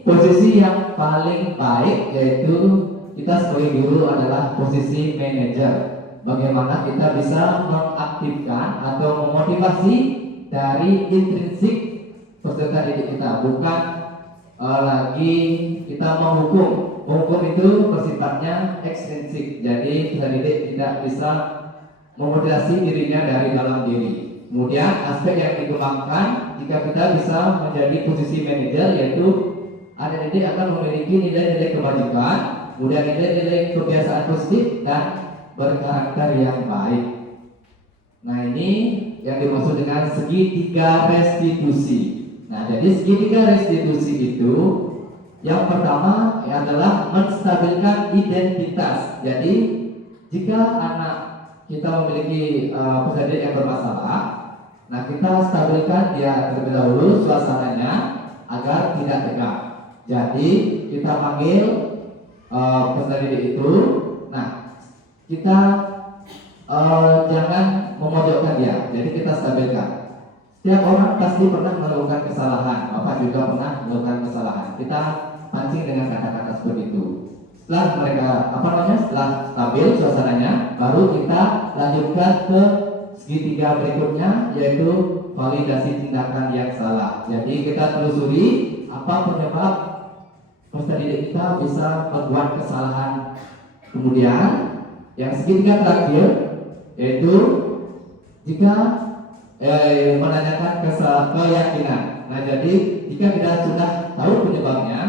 posisi yang paling baik yaitu kita sebagai guru adalah posisi manajer. Bagaimana kita bisa mengaktifkan atau memotivasi dari intrinsik peserta didik kita, bukan lagi kita menghukum. Menghukum itu bersifatnya ekstrinsik. Jadi peserta didik tidak bisa memotivasi dirinya dari dalam diri. Kemudian aspek yang dikembangkan jika kita bisa menjadi posisi manajer, yaitu anak didik akan memiliki nilai-nilai kebajikan, kemudian nilai-nilai kebiasaan positif dan berkarakter yang baik. Nah, ini yang dimaksud dengan segitiga restitusi. Nah, jadi segitiga restitusi itu yang pertama adalah menstabilkan identitas. Jadi jika anak kita memiliki peserta didik yang bermasalah, nah kita stabilkan dia terlebih dahulu suasananya agar tidak tegak. Jadi kita panggil peserta didik itu. Nah, kita jangan memojokkan dia. Jadi kita stabilkan. Setiap orang pasti pernah melakukan kesalahan. Bapak juga pernah melakukan kesalahan. Kita pancing dengan kata-kata seperti itu. setelah mereka setelah stabil suasananya, baru kita lanjutkan ke segitiga berikutnya, yaitu validasi tindakan yang salah. Jadi kita telusuri apa penyebab peserta didik kita bisa membuat kesalahan. Kemudian yang segitiga terakhir yaitu jika menanyakan keyakinan. Nah, jadi jika kita sudah tahu penyebabnya,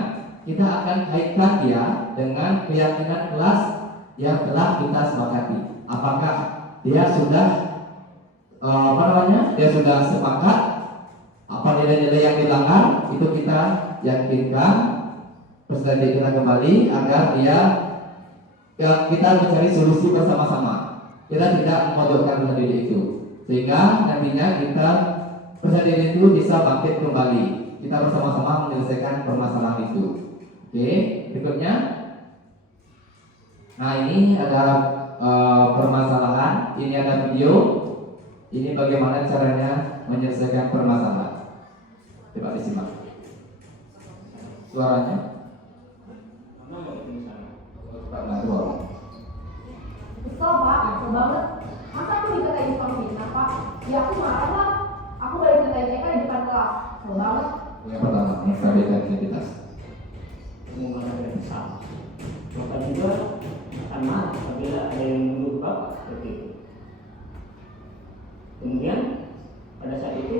kita akan kaitkan dia dengan keyakinan kelas yang telah kita sepakati. Apakah dia sudah dia sudah sepakat apa nilai-nilai yang dilanggar, itu kita yakinkan peserta didik kita kembali agar kita mencari solusi bersama-sama. Kita tidak memojokkan peserta didik itu, sehingga nantinya peserta didik itu bisa bangkit kembali. Kita bersama-sama menyelesaikan permasalahan itu. Oke, berikutnya. Nah, ini ada permasalahan. Ini ada video. Ini bagaimana caranya menyelesaikan permasalahan. Coba disimak. Suaranya. Kesel pak, kesel banget. Masa aku dikatain tukang fitnah pak? Ya aku marah lah. Aku balik ke TK di depan kelas. Kesel banget. Yang pertama, menstabilkan identitas. Menggunakan kesal. Maka juga akan marah apabila ada yang menuduh bapak seperti itu. Kemudian pada saat itu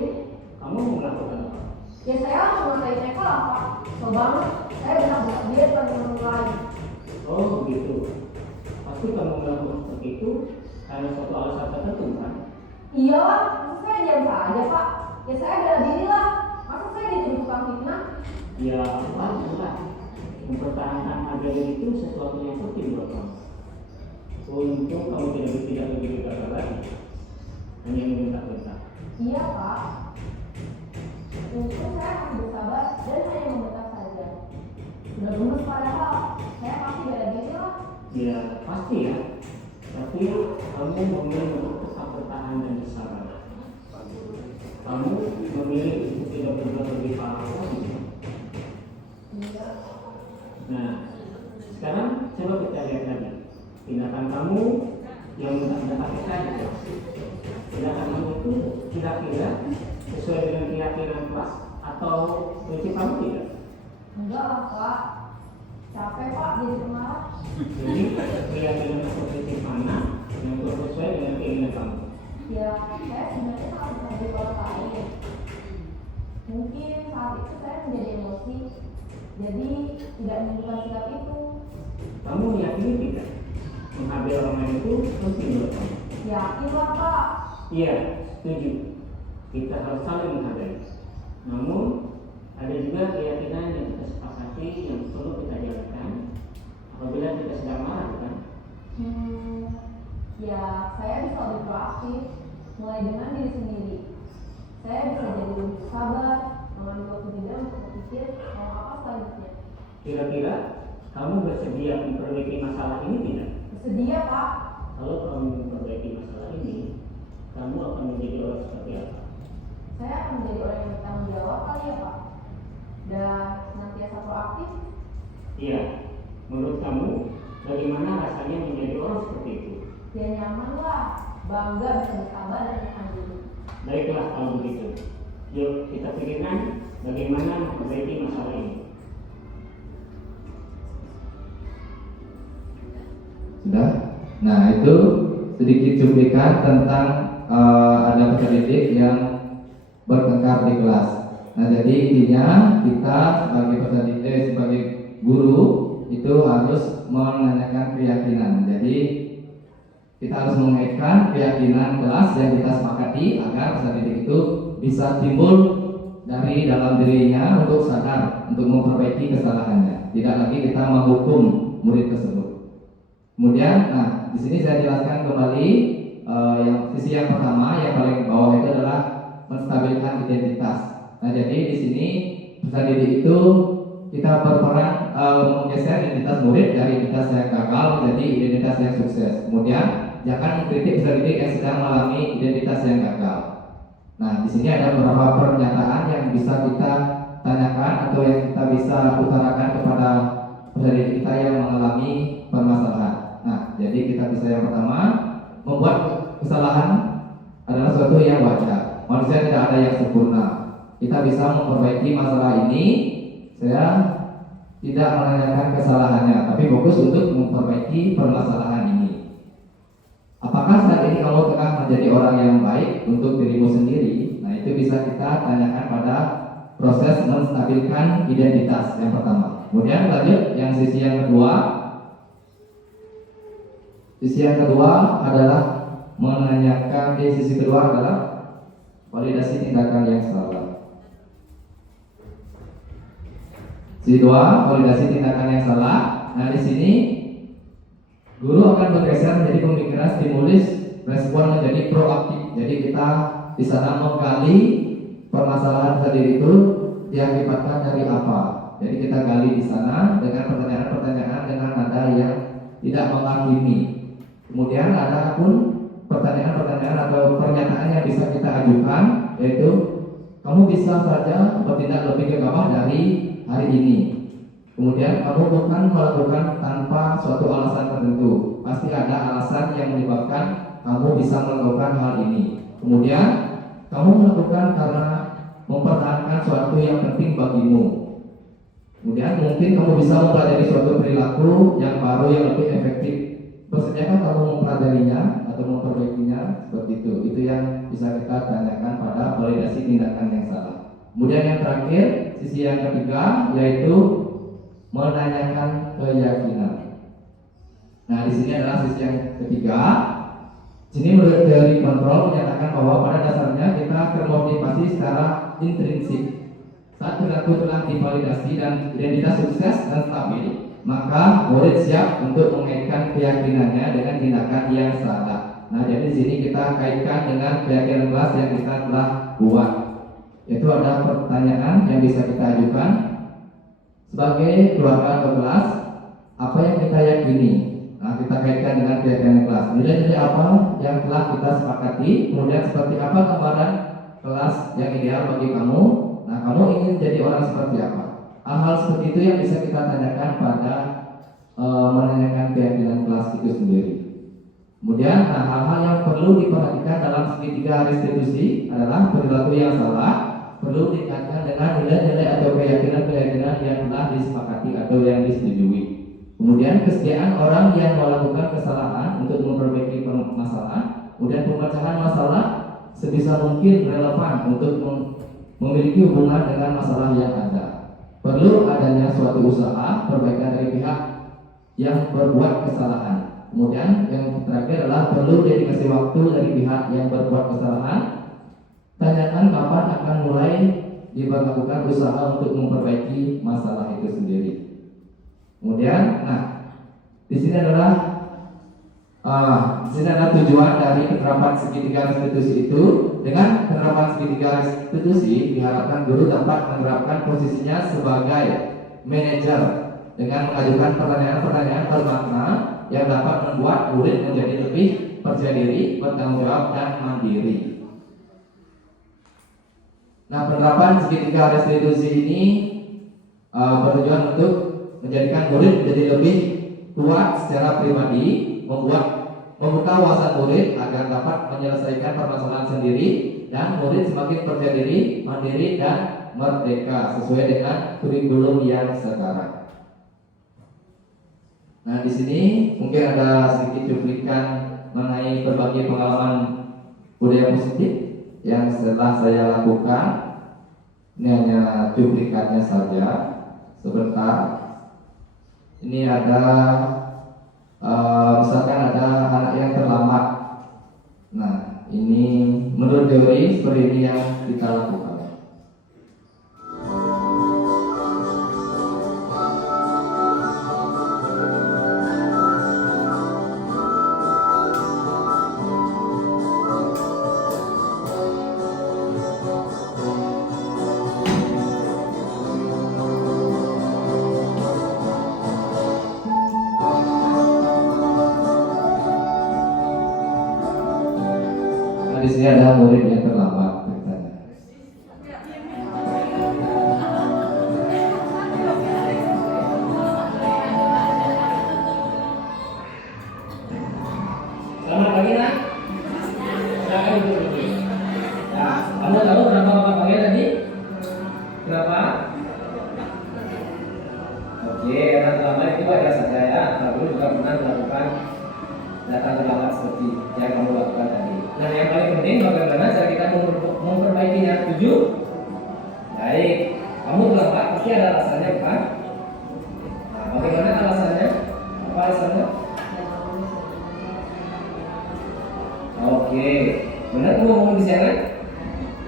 kamu melakukan apa? Ya saya langsung ngatain TK lah pak. Kesel banget. Saya benar-benar dia depan teman lain. Oh begitu. Pasti kamu melakukan seperti itu karena suatu alasan tertentu kan? Iya lah, masa saya diam saja pak? Ya saya bela diri lah. Masa saya dituduh tukang fitnah? Ya wajar. Mempertahankan harga diri itu sesuatu yang penting buat kamu. Untung kamu tidak begitu gagal lagi, hanya membentak-bentak. Iya pak. Untung saya masih bersabar dan hanya membentak saja. Sudah gemes padahal saya pasti bela diri lah. Ya pasti ya. Tapi kamu memilih untuk tetap bertahan dan bersabar. Kamu memilih untuk tidak berbuat lebih parah lagi. Iya. Nah, sekarang coba kita lihat lagi tindakan kamu yang mendapat saja. Tindakan kamu itu kira-kira sesuai dengan keyakinan kelas atau prinsip kamu tidak? Enggak lah pak. Capek pak jadi pemarah. Jadi keyakinan atau prinsip mana yang sesuai dengan keinginan kamu? Ya, saya sebenarnya sangat menghargai orang lain. Mungkin saat itu saya menjadi emosi, jadi tidak menunjukkan sikap itu. Kamu meyakini tidak? Menghargai orang lain itu penting buat kamu? Yakin lah pak. Iya, setuju. Kita harus saling menghargai. Namun ada juga keyakinan yang kita sepakati yang perlu kita jalankan apabila kita sedang marah, kan? Ya, saya bisa lebih proaktif, mulai dengan diri sendiri. Saya bisa jadi lebih sabar, mengambil waktu jeda untuk berpikir mau apa selanjutnya. Kira-kira kamu bersedia memperbaiki masalah ini tidak? Bersedia pak. Kalau kamu memperbaiki masalah ini, kamu akan menjadi orang seperti apa? Saya akan menjadi orang yang bertanggung jawab kali ya pak. Dan senantiasa proaktif. Iya, menurut kamu bagaimana rasanya menjadi orang seperti itu? Ya nyaman lah, bangga bisa bersabar dan menahan diri. Baiklah kalau begitu. Yuk kita pikirkan bagaimana memperbaiki masalah ini. Sudah? Nah, itu sedikit cuplikan tentang ada peserta didik yang bertengkar di kelas. Nah, jadi intinya kita sebagai peserta didik, sebagai guru itu harus menanyakan keyakinan. Jadi kita harus mengaitkan keyakinan kelas yang kita sepakati agar peserta didik itu bisa timbul dari dalam dirinya untuk sadar untuk memperbaiki kesalahannya. Tidak lagi kita menghukum murid tersebut. Kemudian, nah di sini saya jelaskan kembali sisi yang pertama yang paling bawah itu adalah menstabilkan identitas. Nah jadi di sini peserta didik itu kita berperan menggeser identitas murid dari identitas yang gagal menjadi identitas yang sukses. Kemudian jangan mengkritik peserta didik yang sedang mengalami identitas yang gagal. Nah di sini ada beberapa pernyataan yang bisa kita tanyakan atau yang kita bisa utarakan kepada peserta kita yang mengalami permasalahan. Nah, jadi kita bisa yang pertama, membuat kesalahan adalah sesuatu yang wajar. Manusia tidak ada yang sempurna. Kita bisa memperbaiki masalah ini. Saya tidak menanyakan kesalahannya, tapi fokus untuk memperbaiki permasalahan ini. Apakah saat ini kamu tengah menjadi orang yang baik untuk dirimu sendiri? Nah, itu bisa kita tanyakan pada proses menstabilkan identitas yang pertama. Kemudian lanjut yang sisi yang kedua. Sisi yang kedua adalah menanyakan, sisi kedua adalah validasi tindakan yang salah. Sisi dua, validasi tindakan yang salah. Nah, di sini guru akan bergeser menjadi pemikiran stimulus respon menjadi proaktif. Jadi kita di sana menggali permasalahan tadi itu diakibatkan dari apa. Jadi kita gali di sana dengan pertanyaan-pertanyaan dengan nada yang tidak menghakimi. Kemudian ada pun pertanyaan-pertanyaan atau pernyataan yang bisa kita ajukan, yaitu kamu bisa saja bertindak lebih gegabah dari hari ini. Kemudian kamu bukan melakukan tanpa suatu alasan tertentu. Pasti ada alasan yang menyebabkan kamu bisa melakukan hal ini. Kemudian kamu melakukan karena mempertahankan suatu yang penting bagimu. Kemudian mungkin kamu bisa mempelajari suatu perilaku yang baru yang lebih efektif. Bersediakah kamu mempelajarinya atau memperbaikinya? Seperti itu. Itu yang bisa kita tanyakan pada validasi tindakan yang salah. Kemudian yang terakhir, sisi yang ketiga, yaitu menanyakan keyakinan. Nah, di sini adalah sisi yang ketiga. Sini menurut teori kontrol menyatakan bahwa pada dasarnya kita termotivasi secara intrinsik. Saat perilaku telah divalidasi dan identitas sukses dan stabil, maka murid siap untuk mengaitkan keyakinannya dengan tindakan yang salah. Nah, jadi di sini kita kaitkan dengan keyakinan kelas yang kita telah buat. Itu ada pertanyaan yang bisa kita ajukan. Sebagai keluarga atau kelas, apa yang kita yakini? Nah, kita kaitkan dengan keyakinan kelas. Nilai-nilai apa yang telah kita sepakati? Kemudian seperti apa gambaran kelas yang ideal bagi kamu? Nah, kamu ingin jadi orang seperti apa? Hal-hal seperti itu yang bisa kita tanyakan pada menanyakan keyakinan kelas itu sendiri. Kemudian, nah, hal-hal yang perlu diperhatikan dalam segitiga restitusi adalah perilaku yang salah perlu dikaitkan dengan nilai-nilai atau keyakinan-keyakinan yang telah disepakati atau yang disetujui. Kemudian kesediaan orang yang melakukan kesalahan untuk memperbaiki permasalahan. Kemudian pemecahan masalah sebisa mungkin relevan untuk memiliki hubungan dengan masalah yang ada. Perlu adanya suatu usaha perbaikan dari pihak yang berbuat kesalahan. Kemudian yang terakhir adalah perlu dedikasi waktu dari pihak yang berbuat kesalahan. Tanyakan kapan akan mulai dilakukan usaha untuk memperbaiki masalah itu sendiri. Kemudian, nah, di sini adalah tujuan dari penerapan segitiga restitusi itu. Dengan penerapan segitiga restitusi, diharapkan guru dapat menerapkan posisinya sebagai manajer dengan mengajukan pertanyaan-pertanyaan bermakna yang dapat membuat murid menjadi lebih percaya diri, bertanggung jawab, dan mandiri. Nah, penerapan segitiga restitusi ini bertujuan untuk menjadikan murid menjadi lebih kuat secara pribadi, membuka wawasan murid agar dapat menyelesaikan permasalahan sendiri, dan murid semakin percaya diri, mandiri, dan merdeka sesuai dengan kurikulum yang sekarang. Nah, di sini mungkin ada sedikit cuplikan mengenai berbagai pengalaman budaya positif yang setelah saya lakukan. Ini hanya cuplikannya saja sebentar. Ini ada misalkan ada anak yang terlambat. Nah, ini menurut teori seperti ini yang kita lakukan. Di sini ada murid yang terlambat ceritanya. terlambat itu wajar saja ya. Kamu juga pernah melakukan datang terlambat seperti yang kamu lakukan tadi. Nah, yang paling penting bagaimana cara kita memperbaikinya. Setuju? Baik. Kamu terlambat pasti ada alasannya, bukan? Nah, bagaimana alasannya? Apa alasannya? Oke, benar kamu ngomong di sana?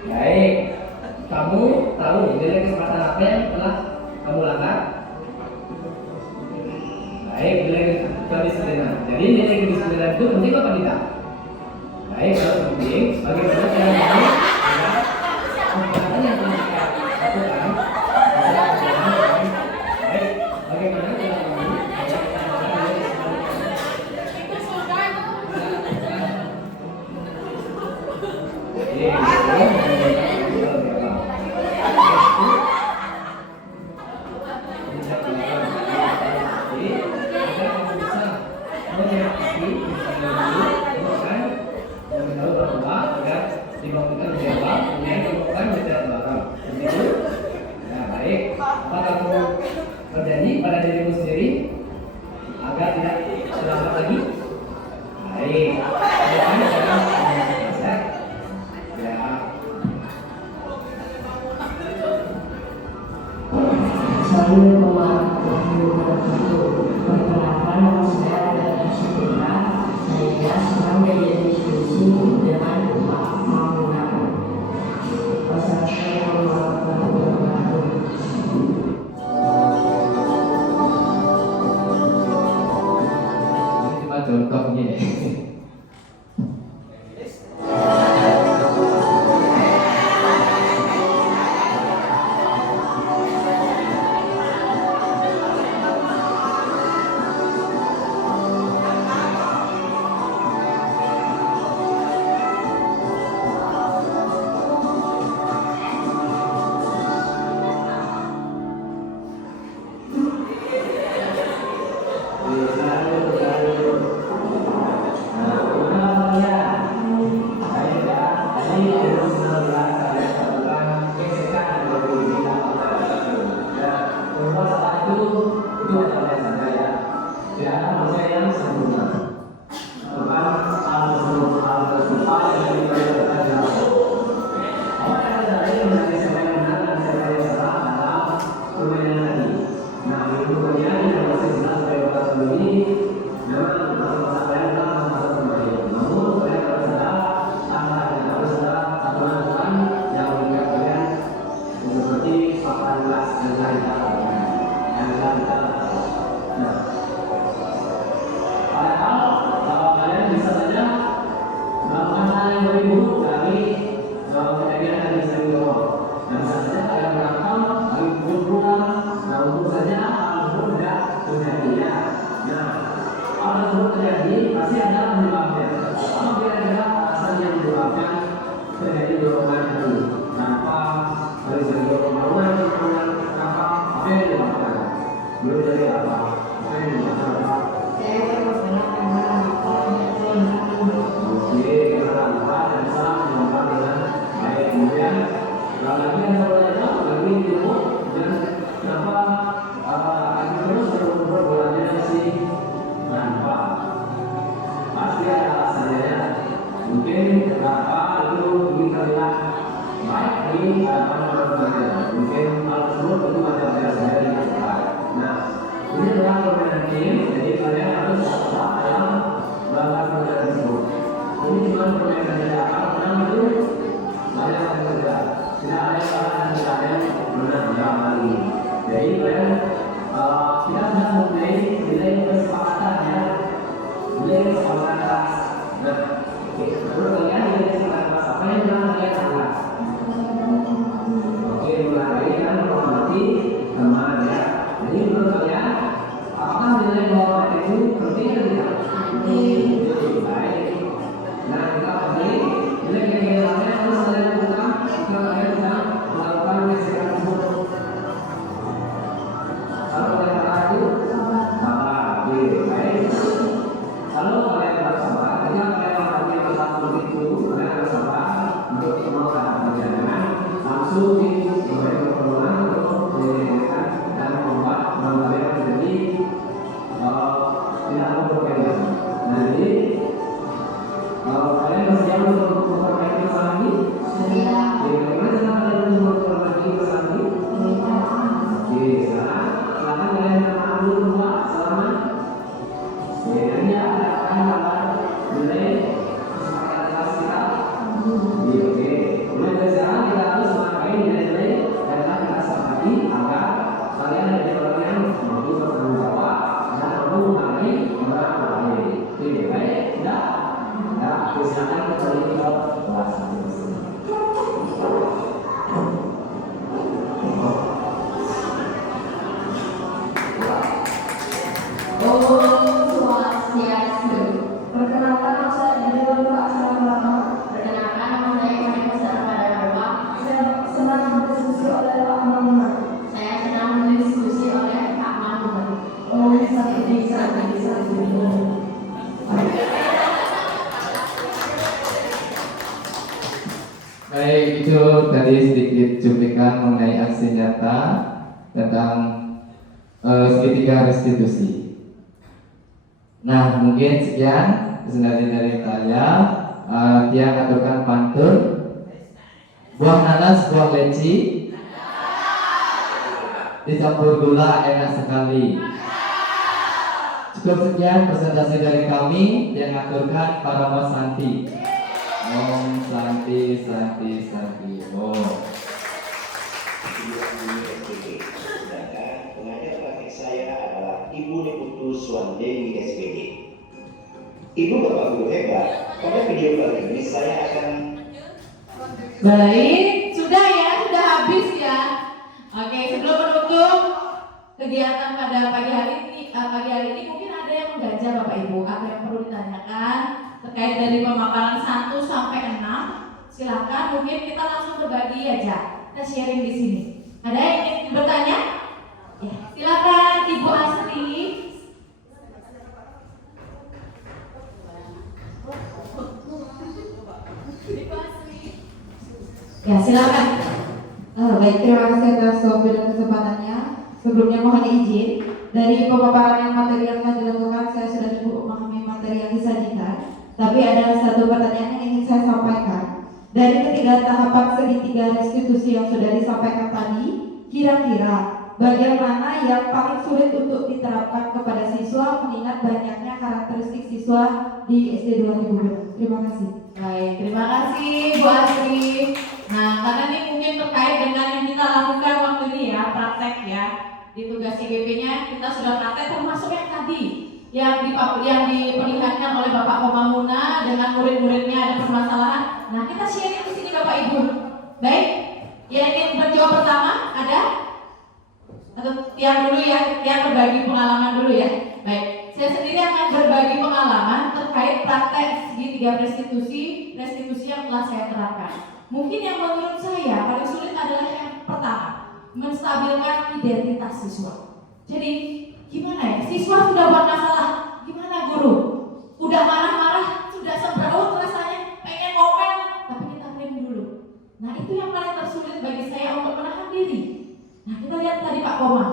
Baik. Kamu tahu nilai kesempatan apa yang telah kamu langgar? Baik, nilai kedisiplinan. Jadi nilai kedisiplinan itu penting apa tidak? Baik, kalau penting, bagaimana cara kamu kegiatan yang telah kita lakukan? Baik, bagaimana cara kamu dibangunkan jawab, kemudian dibangunkan berjalan belakang. Begitu? Nah, baik. Apa kamu berjanji pada dirimu sendiri agar tidak terlambat lagi? Baik. Bagaimana cara ya? Saya perkenalkan nama saya adalah Syukura. Saya sedang menjadi diskusi dengan Pak Maulana. Wassalamualaikum warahmatullahi wabarakatuh. Ini cuma contohnya ya. langsung di berkoordinasi. Jadi kalau kalian bersiap untuk memperbaiki lagi, bagaimana cara kalian untuk memperbaiki lagi? Oke, sekarang silakan kalian minta dulu semua selama. Oke, nanti akan dapat nilai kesepakatan kelas kita. Oke, mulai dari sekarang kita harus memakai nilai-nilai yang telah kita sepakati agar kalian menjadi orang yang mampu bertanggung jawab dan mampu menghargai orang lain. Oke, baik, sudah. Ya, silakan kembali ke kelas. Om Swastiastu. Perkenalkan nama saya Edi Wahyu Aksara. Perkenalkan nama saya Kami Besar pada Bapak. Saya senang berdiskusi oleh Pak Mamunah. Saya senang berdiskusi oleh Pak Mamunah. Oh, bisa. Baik, itu tadi sedikit cuplikan mengenai aksi nyata tentang segitiga restitusi. Nah, mungkin sekian presentasi dari saya. Dia aturkan pantun. Buah nanas, buah leci, dicampur gula enak sekali. Cukup sekian presentasi dari kami yang aturkan para Mas Santi. Om Santi. Oh. Sedangkan pengajar praktik saya adalah Ibu Niputu Suwandewi SPD. Ibu Bapak Guru hebat, pada video kali ini saya akan Baik, sudah habis ya. Oke, sebelum menutup kegiatan pada pagi hari ini mungkin ada yang mengganjal Bapak Ibu, apa yang perlu ditanyakan terkait dari pemaparan 1 sampai 6. Silakan, mungkin kita langsung berbagi aja. Kita sharing di sini. Ada yang ingin bertanya? Ya, silakan Ibu Asri. Ya, silakan. Baik, terima kasih atas waktu dan kesempatannya. Sebelumnya mohon izin, dari pemaparan yang materi yang telah dilakukan saya sudah cukup memahami materi yang disajikan. Tapi ada satu pertanyaan yang ingin saya sampaikan. Dari ketiga tahapan segitiga restitusi yang sudah disampaikan tadi, kira-kira bagian mana yang paling sulit untuk diterapkan kepada siswa mengingat banyaknya karakteristik siswa di SD 2000? Terima kasih. Baik, terima kasih Bu Asri. Nah, karena ini mungkin terkait dengan yang kita lakukan waktu ini ya, praktek ya. Di tugas CGP-nya kita sudah praktek termasuk yang tadi yang diperlihatkan oleh Bapak Komamuna dengan murid-muridnya ada permasalahan. Nah, kita sharing di sini Bapak Ibu. Baik, yang ingin menjawab pertama ada? Atau yang dulu ya, yang berbagi pengalaman dulu ya. Baik, saya sendiri akan berbagi pengalaman terkait praktek segitiga restitusi yang telah saya terapkan. Mungkin yang menurut saya paling sulit adalah yang pertama, menstabilkan identitas siswa. Jadi gimana ya, siswa sudah buat masalah, gimana guru? Udah marah-marah, sudah sembraut rasanya, pengen ngomel, tapi kita rem dulu. Nah, itu yang paling tersulit bagi saya untuk menahan diri. Nah, kita lihat tadi Pak Koma,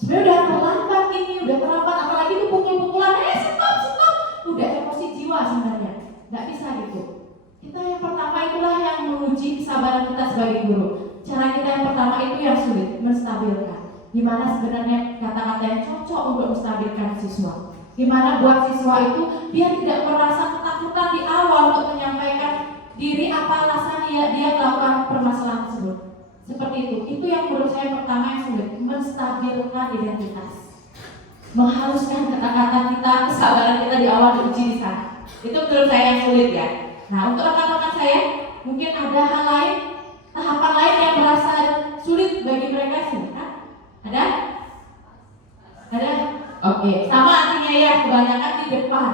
sebenarnya udah terlambat ini, udah terlambat, apalagi itu pukul-pukulan, stop, udah emosi jiwa sebenarnya, nggak bisa gitu. Kita yang pertama itulah yang menguji kesabaran kita sebagai guru. Cara kita yang pertama itu yang sulit, menstabilkan. Gimana sebenarnya kata-kata yang cocok untuk menstabilkan siswa. Gimana buat siswa itu biar tidak merasa ketakutan di awal untuk menyampaikan diri apa alasan dia melakukan permasalahan tersebut. Seperti itu yang menurut saya pertama yang sulit, menstabilkan identitas. Menghaluskan kata-kata kita, kesabaran kita di awal diuji di sana. Itu menurut saya yang sulit ya. Nah, untuk rekan-rekan saya, mungkin ada hal lain, tahapan lain yang merasa sulit bagi mereka silakan. Ada? Oke, sama artinya ya, kebanyakan di depan.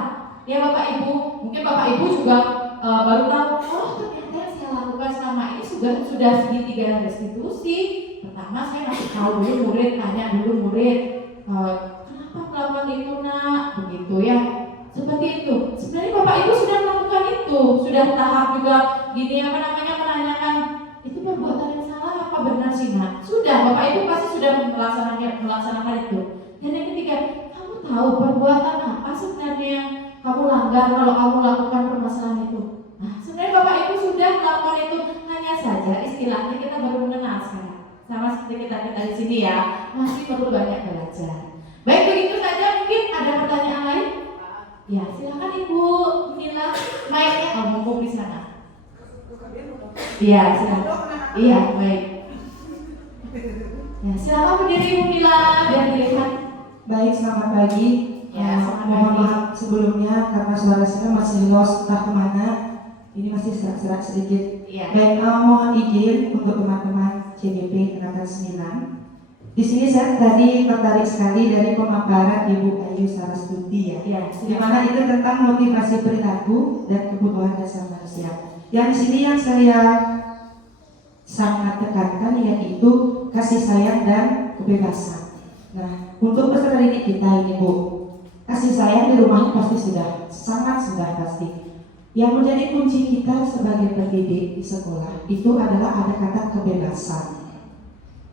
Ya Bapak Ibu, mungkin Bapak Ibu juga baru tahu, oh ternyata yang saya lakukan selama ini sudah segitiga restitusi. Pertama saya ngasih tahu dulu murid, tanya dulu murid, kenapa melakukan itu nak? Begitu ya. Seperti itu. Sebenarnya Bapak Ibu sudah melakukan itu, sudah tahap juga gini menanyakan itu perbuatan yang salah apa benar sih nak? Sudah, Bapak Ibu pasti sudah melaksanakan itu. Dan yang ketiga, kamu tahu perbuatan apa sebenarnya yang kamu langgar kalau kamu lakukan permasalahan itu. Nah, sebenarnya Bapak Ibu sudah melakukan itu, hanya saja istilahnya kita baru mengenal sekarang. Sama seperti kita di sini ya, masih perlu banyak belajar. Baik, begitu saja. Mungkin ada pertanyaan lain? Ya, silakan Ibu Mila, mic-nya mumpung di sana. Iya, silakan. Iya, baik. Ya, silakan berdiri Ibu Mila biar dilihat. Baik, selamat pagi. Ya, selamat mohon pagi. maaf sebelumnya karena suara saya masih lost entah kemana. Ini masih serak-serak sedikit. Ya. Baik, mohon izin untuk teman-teman CBP Angkatan 9. Di sini saya tadi tertarik sekali dari pemaparan Ibu Ayu Sarastuti ya, di mana itu tentang motivasi perilaku dan kebutuhan dasar manusia. Yang di sini yang saya sangat tekankan yaitu kasih sayang dan kebebasan. Nah, untuk peserta didik kita ini Bu, kasih sayang di rumahnya pasti sudah pasti. Yang menjadi kunci kita sebagai pendidik di sekolah itu adalah ada kata kebebasan.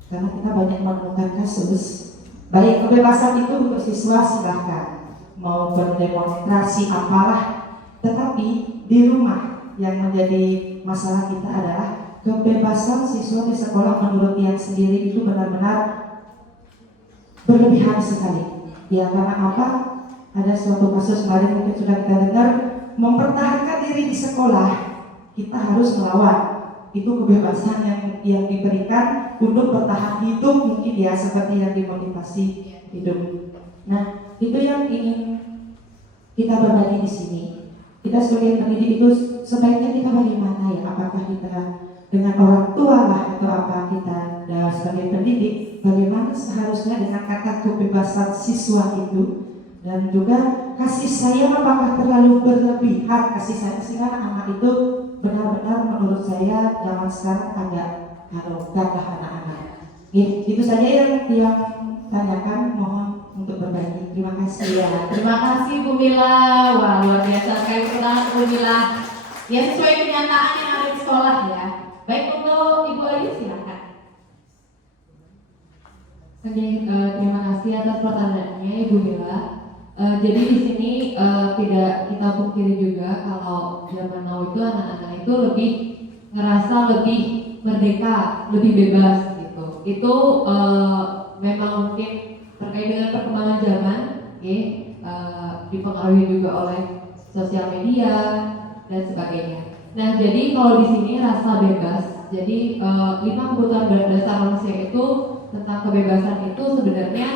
Karena kita banyak menemukan kasus, baik kebebasan itu untuk siswa silahkan mau berdemonstrasi apalah, tetapi di rumah yang menjadi masalah kita adalah kebebasan siswa di sekolah menurut dia sendiri itu benar-benar berlebihan sekali. Ya, karena apa? Ada suatu kasus kemarin mungkin sudah kita dengar, mempertahankan diri di sekolah kita harus melawan. Itu kebebasan yang diberikan untuk bertahan hidup mungkin ya, seperti yang dimotivasi hidup. Nah, itu yang ingin kita berbagi di sini. Kita sebagai pendidik itu sebaiknya kita bagaimana ya? Apakah kita dengan orang tua lah atau apa kita sebagai pendidik bagaimana seharusnya dengan kata kebebasan siswa itu, dan juga kasih sayang apakah terlalu berlebihan kasih sayang sehingga anak itu benar-benar menurut saya zaman sekarang agak arogan lah anak-anak. Itu saja yang tanyakan, mohon untuk berbagi. Terima kasih ya. Terima kasih Bu Mila. Wah, luar biasa sekali pertanyaan Bu Mila. Ya, sesuai kenyataan yang ada di sekolah ya. Baik, untuk Ibu Ayu silakan. Oke, terima kasih atas pertanyaannya Ibu Mila. Jadi di sini tidak kita pungkiri juga kalau zaman now itu anak-anak itu lebih ngerasa lebih merdeka, lebih bebas gitu. Itu memang mungkin terkait dengan perkembangan zaman, dipengaruhi juga oleh sosial media dan sebagainya. Nah, jadi kalau di sini rasa bebas, jadi 5 kebutuhan dasar manusia itu tentang kebebasan itu sebenarnya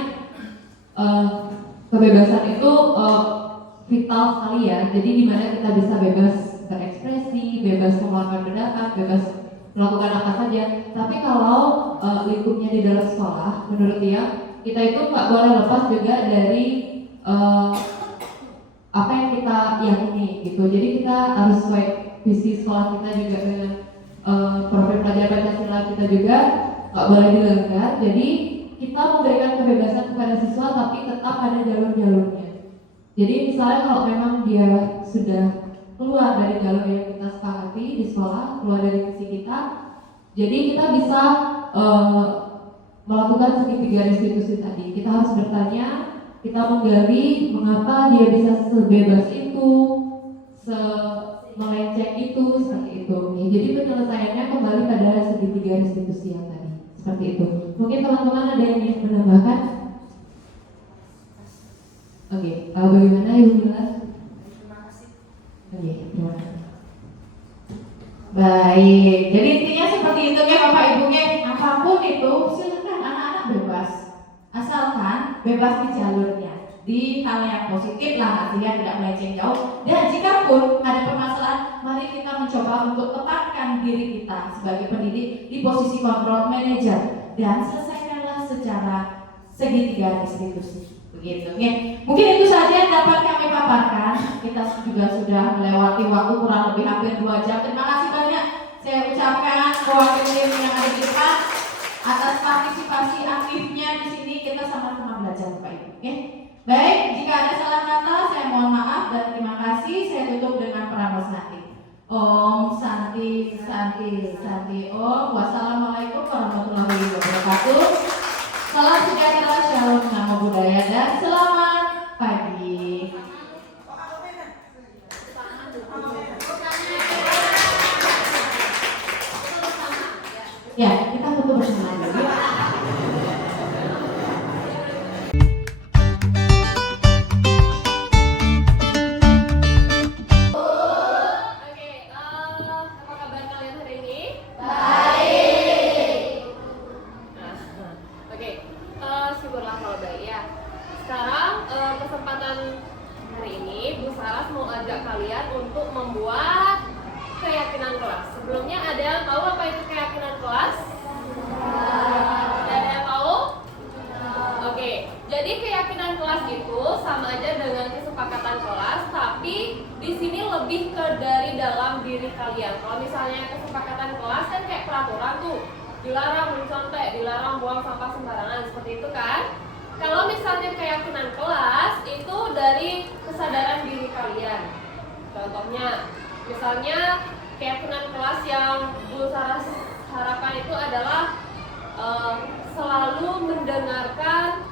kebebasan itu vital sekali ya. Jadi dimana kita bisa bebas berekspresi, bebas mengeluarkan pendapat, bebas melakukan apa saja. Tapi kalau lingkupnya di dalam sekolah, menurut dia kita itu nggak boleh lepas juga dari apa yang kita yakini gitu. Jadi kita harus sesuai visi sekolah kita juga dengan profil pelajar Pancasila kita juga nggak boleh dilanggar. Jadi kita memberikan kebebasan kepada siswa tapi tetap ada jalur-jalurnya. Jadi misalnya kalau memang dia sudah keluar dari jalur yang kita sepakati di sekolah, keluar dari visi kita, jadi kita bisa melakukan segitiga restitusi tadi. Kita harus bertanya, kita menggali mengapa dia bisa sebebas itu, melenceng itu, seperti itu. Jadi penyelesaiannya kembali pada segitiga restitusi yang tadi. Seperti itu. Mungkin teman-teman ada yang ingin menambahkan? Oke, bagaimana Ibu Mila? Terima kasih. Oke, terima kasih. Baik, jadi intinya seperti itu ya Bapak Ibu ya. Apapun itu silakan anak-anak bebas, asalkan bebas di jalurnya, di hal yang positif lah, artinya tidak melenceng jauh. Dan jika pun ada permasalahan, mari kita mencoba untuk tetapkan diri kita sebagai pendidik di posisi kontrol manajer dan selesaikanlah secara segitiga restitusi. Begitu ya. Mungkin itu saja yang dapat kami paparkan. Kita juga sudah melewati waktu kurang lebih hampir 2 jam. Terima kasih banyak saya ucapkan mewakili tim yang ada di depan atas partisipasi aktifnya di sini. Kita sama-sama belajar Bapak Ibu. Ya. Baik, jika ada salah kata saya mohon maaf dan terima kasih. Saya tutup dengan pranasati. Om Santi Santi Santi Om. Wassalamualaikum warahmatullahi wabarakatuh. Salam sejahtera, shalom, namo buddhaya, dan selamat Syukurlah kalau baik ya. Sekarang kesempatan hari ini Bu Saras mau ajak kalian untuk membuat keyakinan kelas. Sebelumnya ada yang tahu apa itu keyakinan kelas? Ada yang tahu? Oke, jadi keyakinan kelas itu sama aja dengan kesepakatan kelas, tapi di sini lebih ke dari dalam diri kalian. Kalau misalnya kesepakatan kelas kan kayak peraturan tuh, dilarang mencontek, dilarang buang sampah sembarangan, seperti itu kan? Kalau misalnya keyakinan kelas itu dari kesadaran diri kalian. Contohnya, misalnya keyakinan kelas yang Bu Saras harapkan itu adalah selalu mendengarkan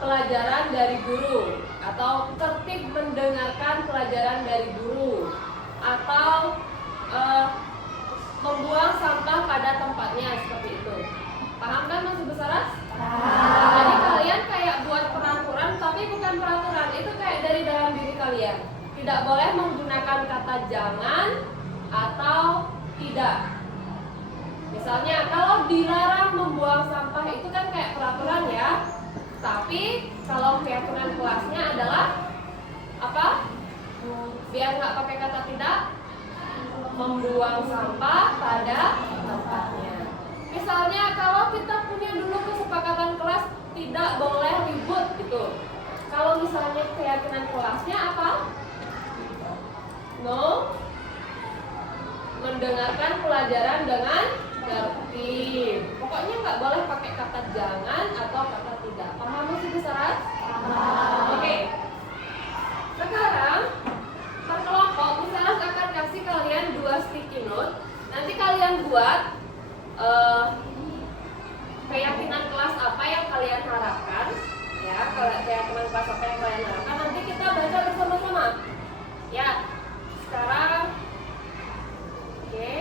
pelajaran dari guru, atau tertib mendengarkan pelajaran dari guru, atau membuang sampah pada tempatnya, seperti itu. Paham kan Mas Bu Saras? Jadi kalian kayak buat peraturan, tapi bukan peraturan, itu kayak dari dalam diri kalian. Tidak boleh menggunakan kata jangan atau tidak. Misalnya kalau dilarang membuang sampah itu kan kayak peraturan ya. Tapi kalau keyakinan kelasnya adalah apa? Biar nggak pakai kata tidak, membuang sampah pada tempatnya. Misalnya kalau kita punya dulu kesepakatan kelas tidak boleh ribut gitu. Kalau misalnya keyakinan kelasnya apa? No, mendengarkan pelajaran dengan tertib. Pokoknya nggak boleh pakai kata jangan atau kata tidak. Paham sih Bu Saras? Oke. Sekarang per kelompok Bu Saras akan kasih kalian 2 sticky note. Nanti kalian buat keyakinan kelas apa yang kalian harapkan. Ya, keyakinan kelas apa yang kalian harapkan. Nanti kita baca bersama-sama. Ya. Sekarang, oke.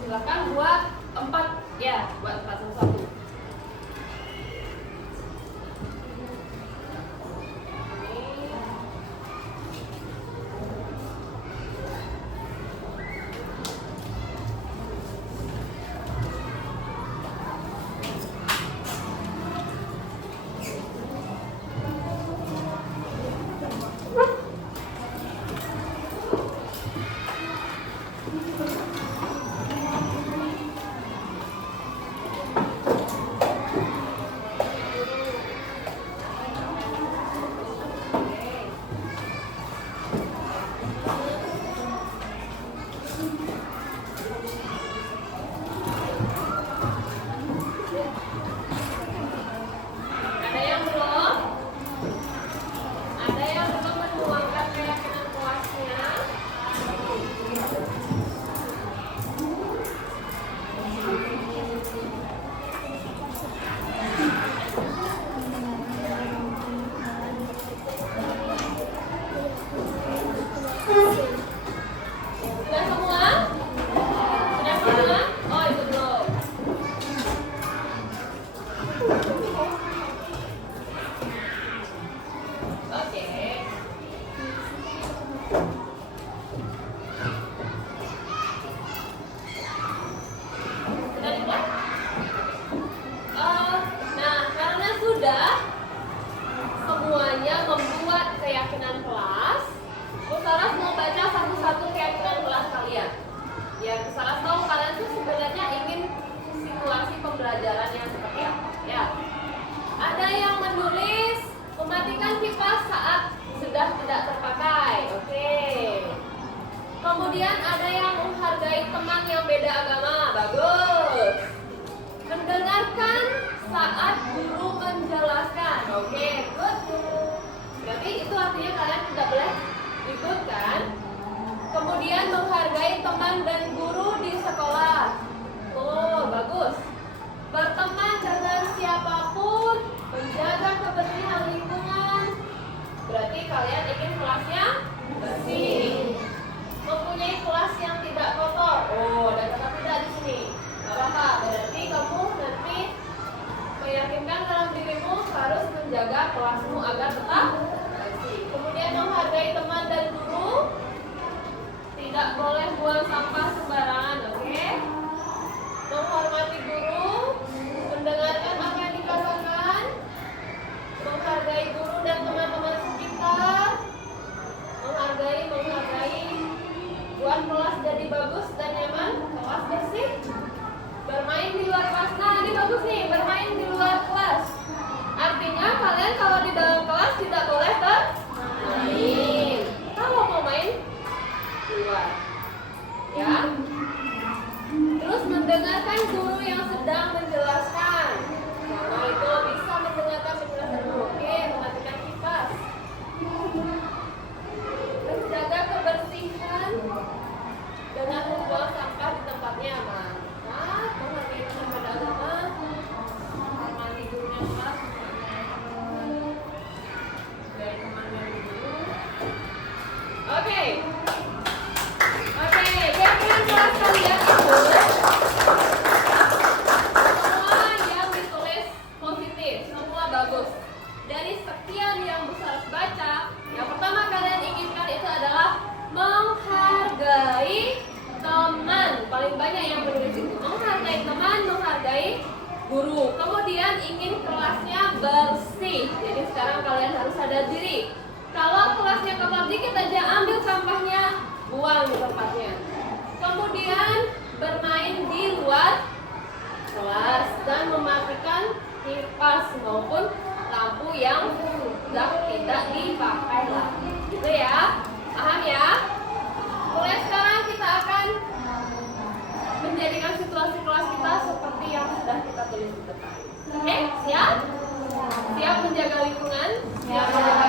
Silakan buat 4, ya, buat 4 satu-satu. Kemudian ada yang menghargai teman yang beda agama, bagus. Mendengarkan saat guru menjelaskan, oke, good. Berarti itu artinya kalian tidak boleh ribut kan? Kemudian menghargai teman dan guru di sekolah, oh bagus. Berteman dengan siapapun, menjaga kebersihan lingkungan, berarti kalian ingin kelasnya bersih. Mempunyai kelas yang tidak kotor. Oh, ada kata tidak di sini. Gak apa-apa. Berarti kamu nanti meyakinkan dalam dirimu harus menjaga kelasmu agar tetap bersih. Kemudian menghargai teman dan guru. Tidak boleh buang sampah sembarangan, oke? Menghormati guru, mendengar yang keras dari temannya dulu. Oke, jadikan kelas kalian itu semua yang ditulis positif, semua bagus. Dari sekian yang Bu Saras baca, yang pertama kalian inginkan itu adalah menghargai teman. Paling banyak yang menulis itu menghargai teman, menghargai guru. Kemudian ingin kelasnya bersih. Jadi sekarang kalian harus sadar diri. Kalau kelasnya kotor dikit aja, ambil sampahnya, buang di tempatnya. Kemudian bermain di luar kelas dan mematikan kipas maupun lampu yang sudah tidak dipakai lagi. Gitu ya, paham ya? Mulai sekarang kita akan menjadikan situasi kelas kita seperti yang sudah kita tulis di depan. Oke, siap? Siap menjaga lingkungan? Siap menjaga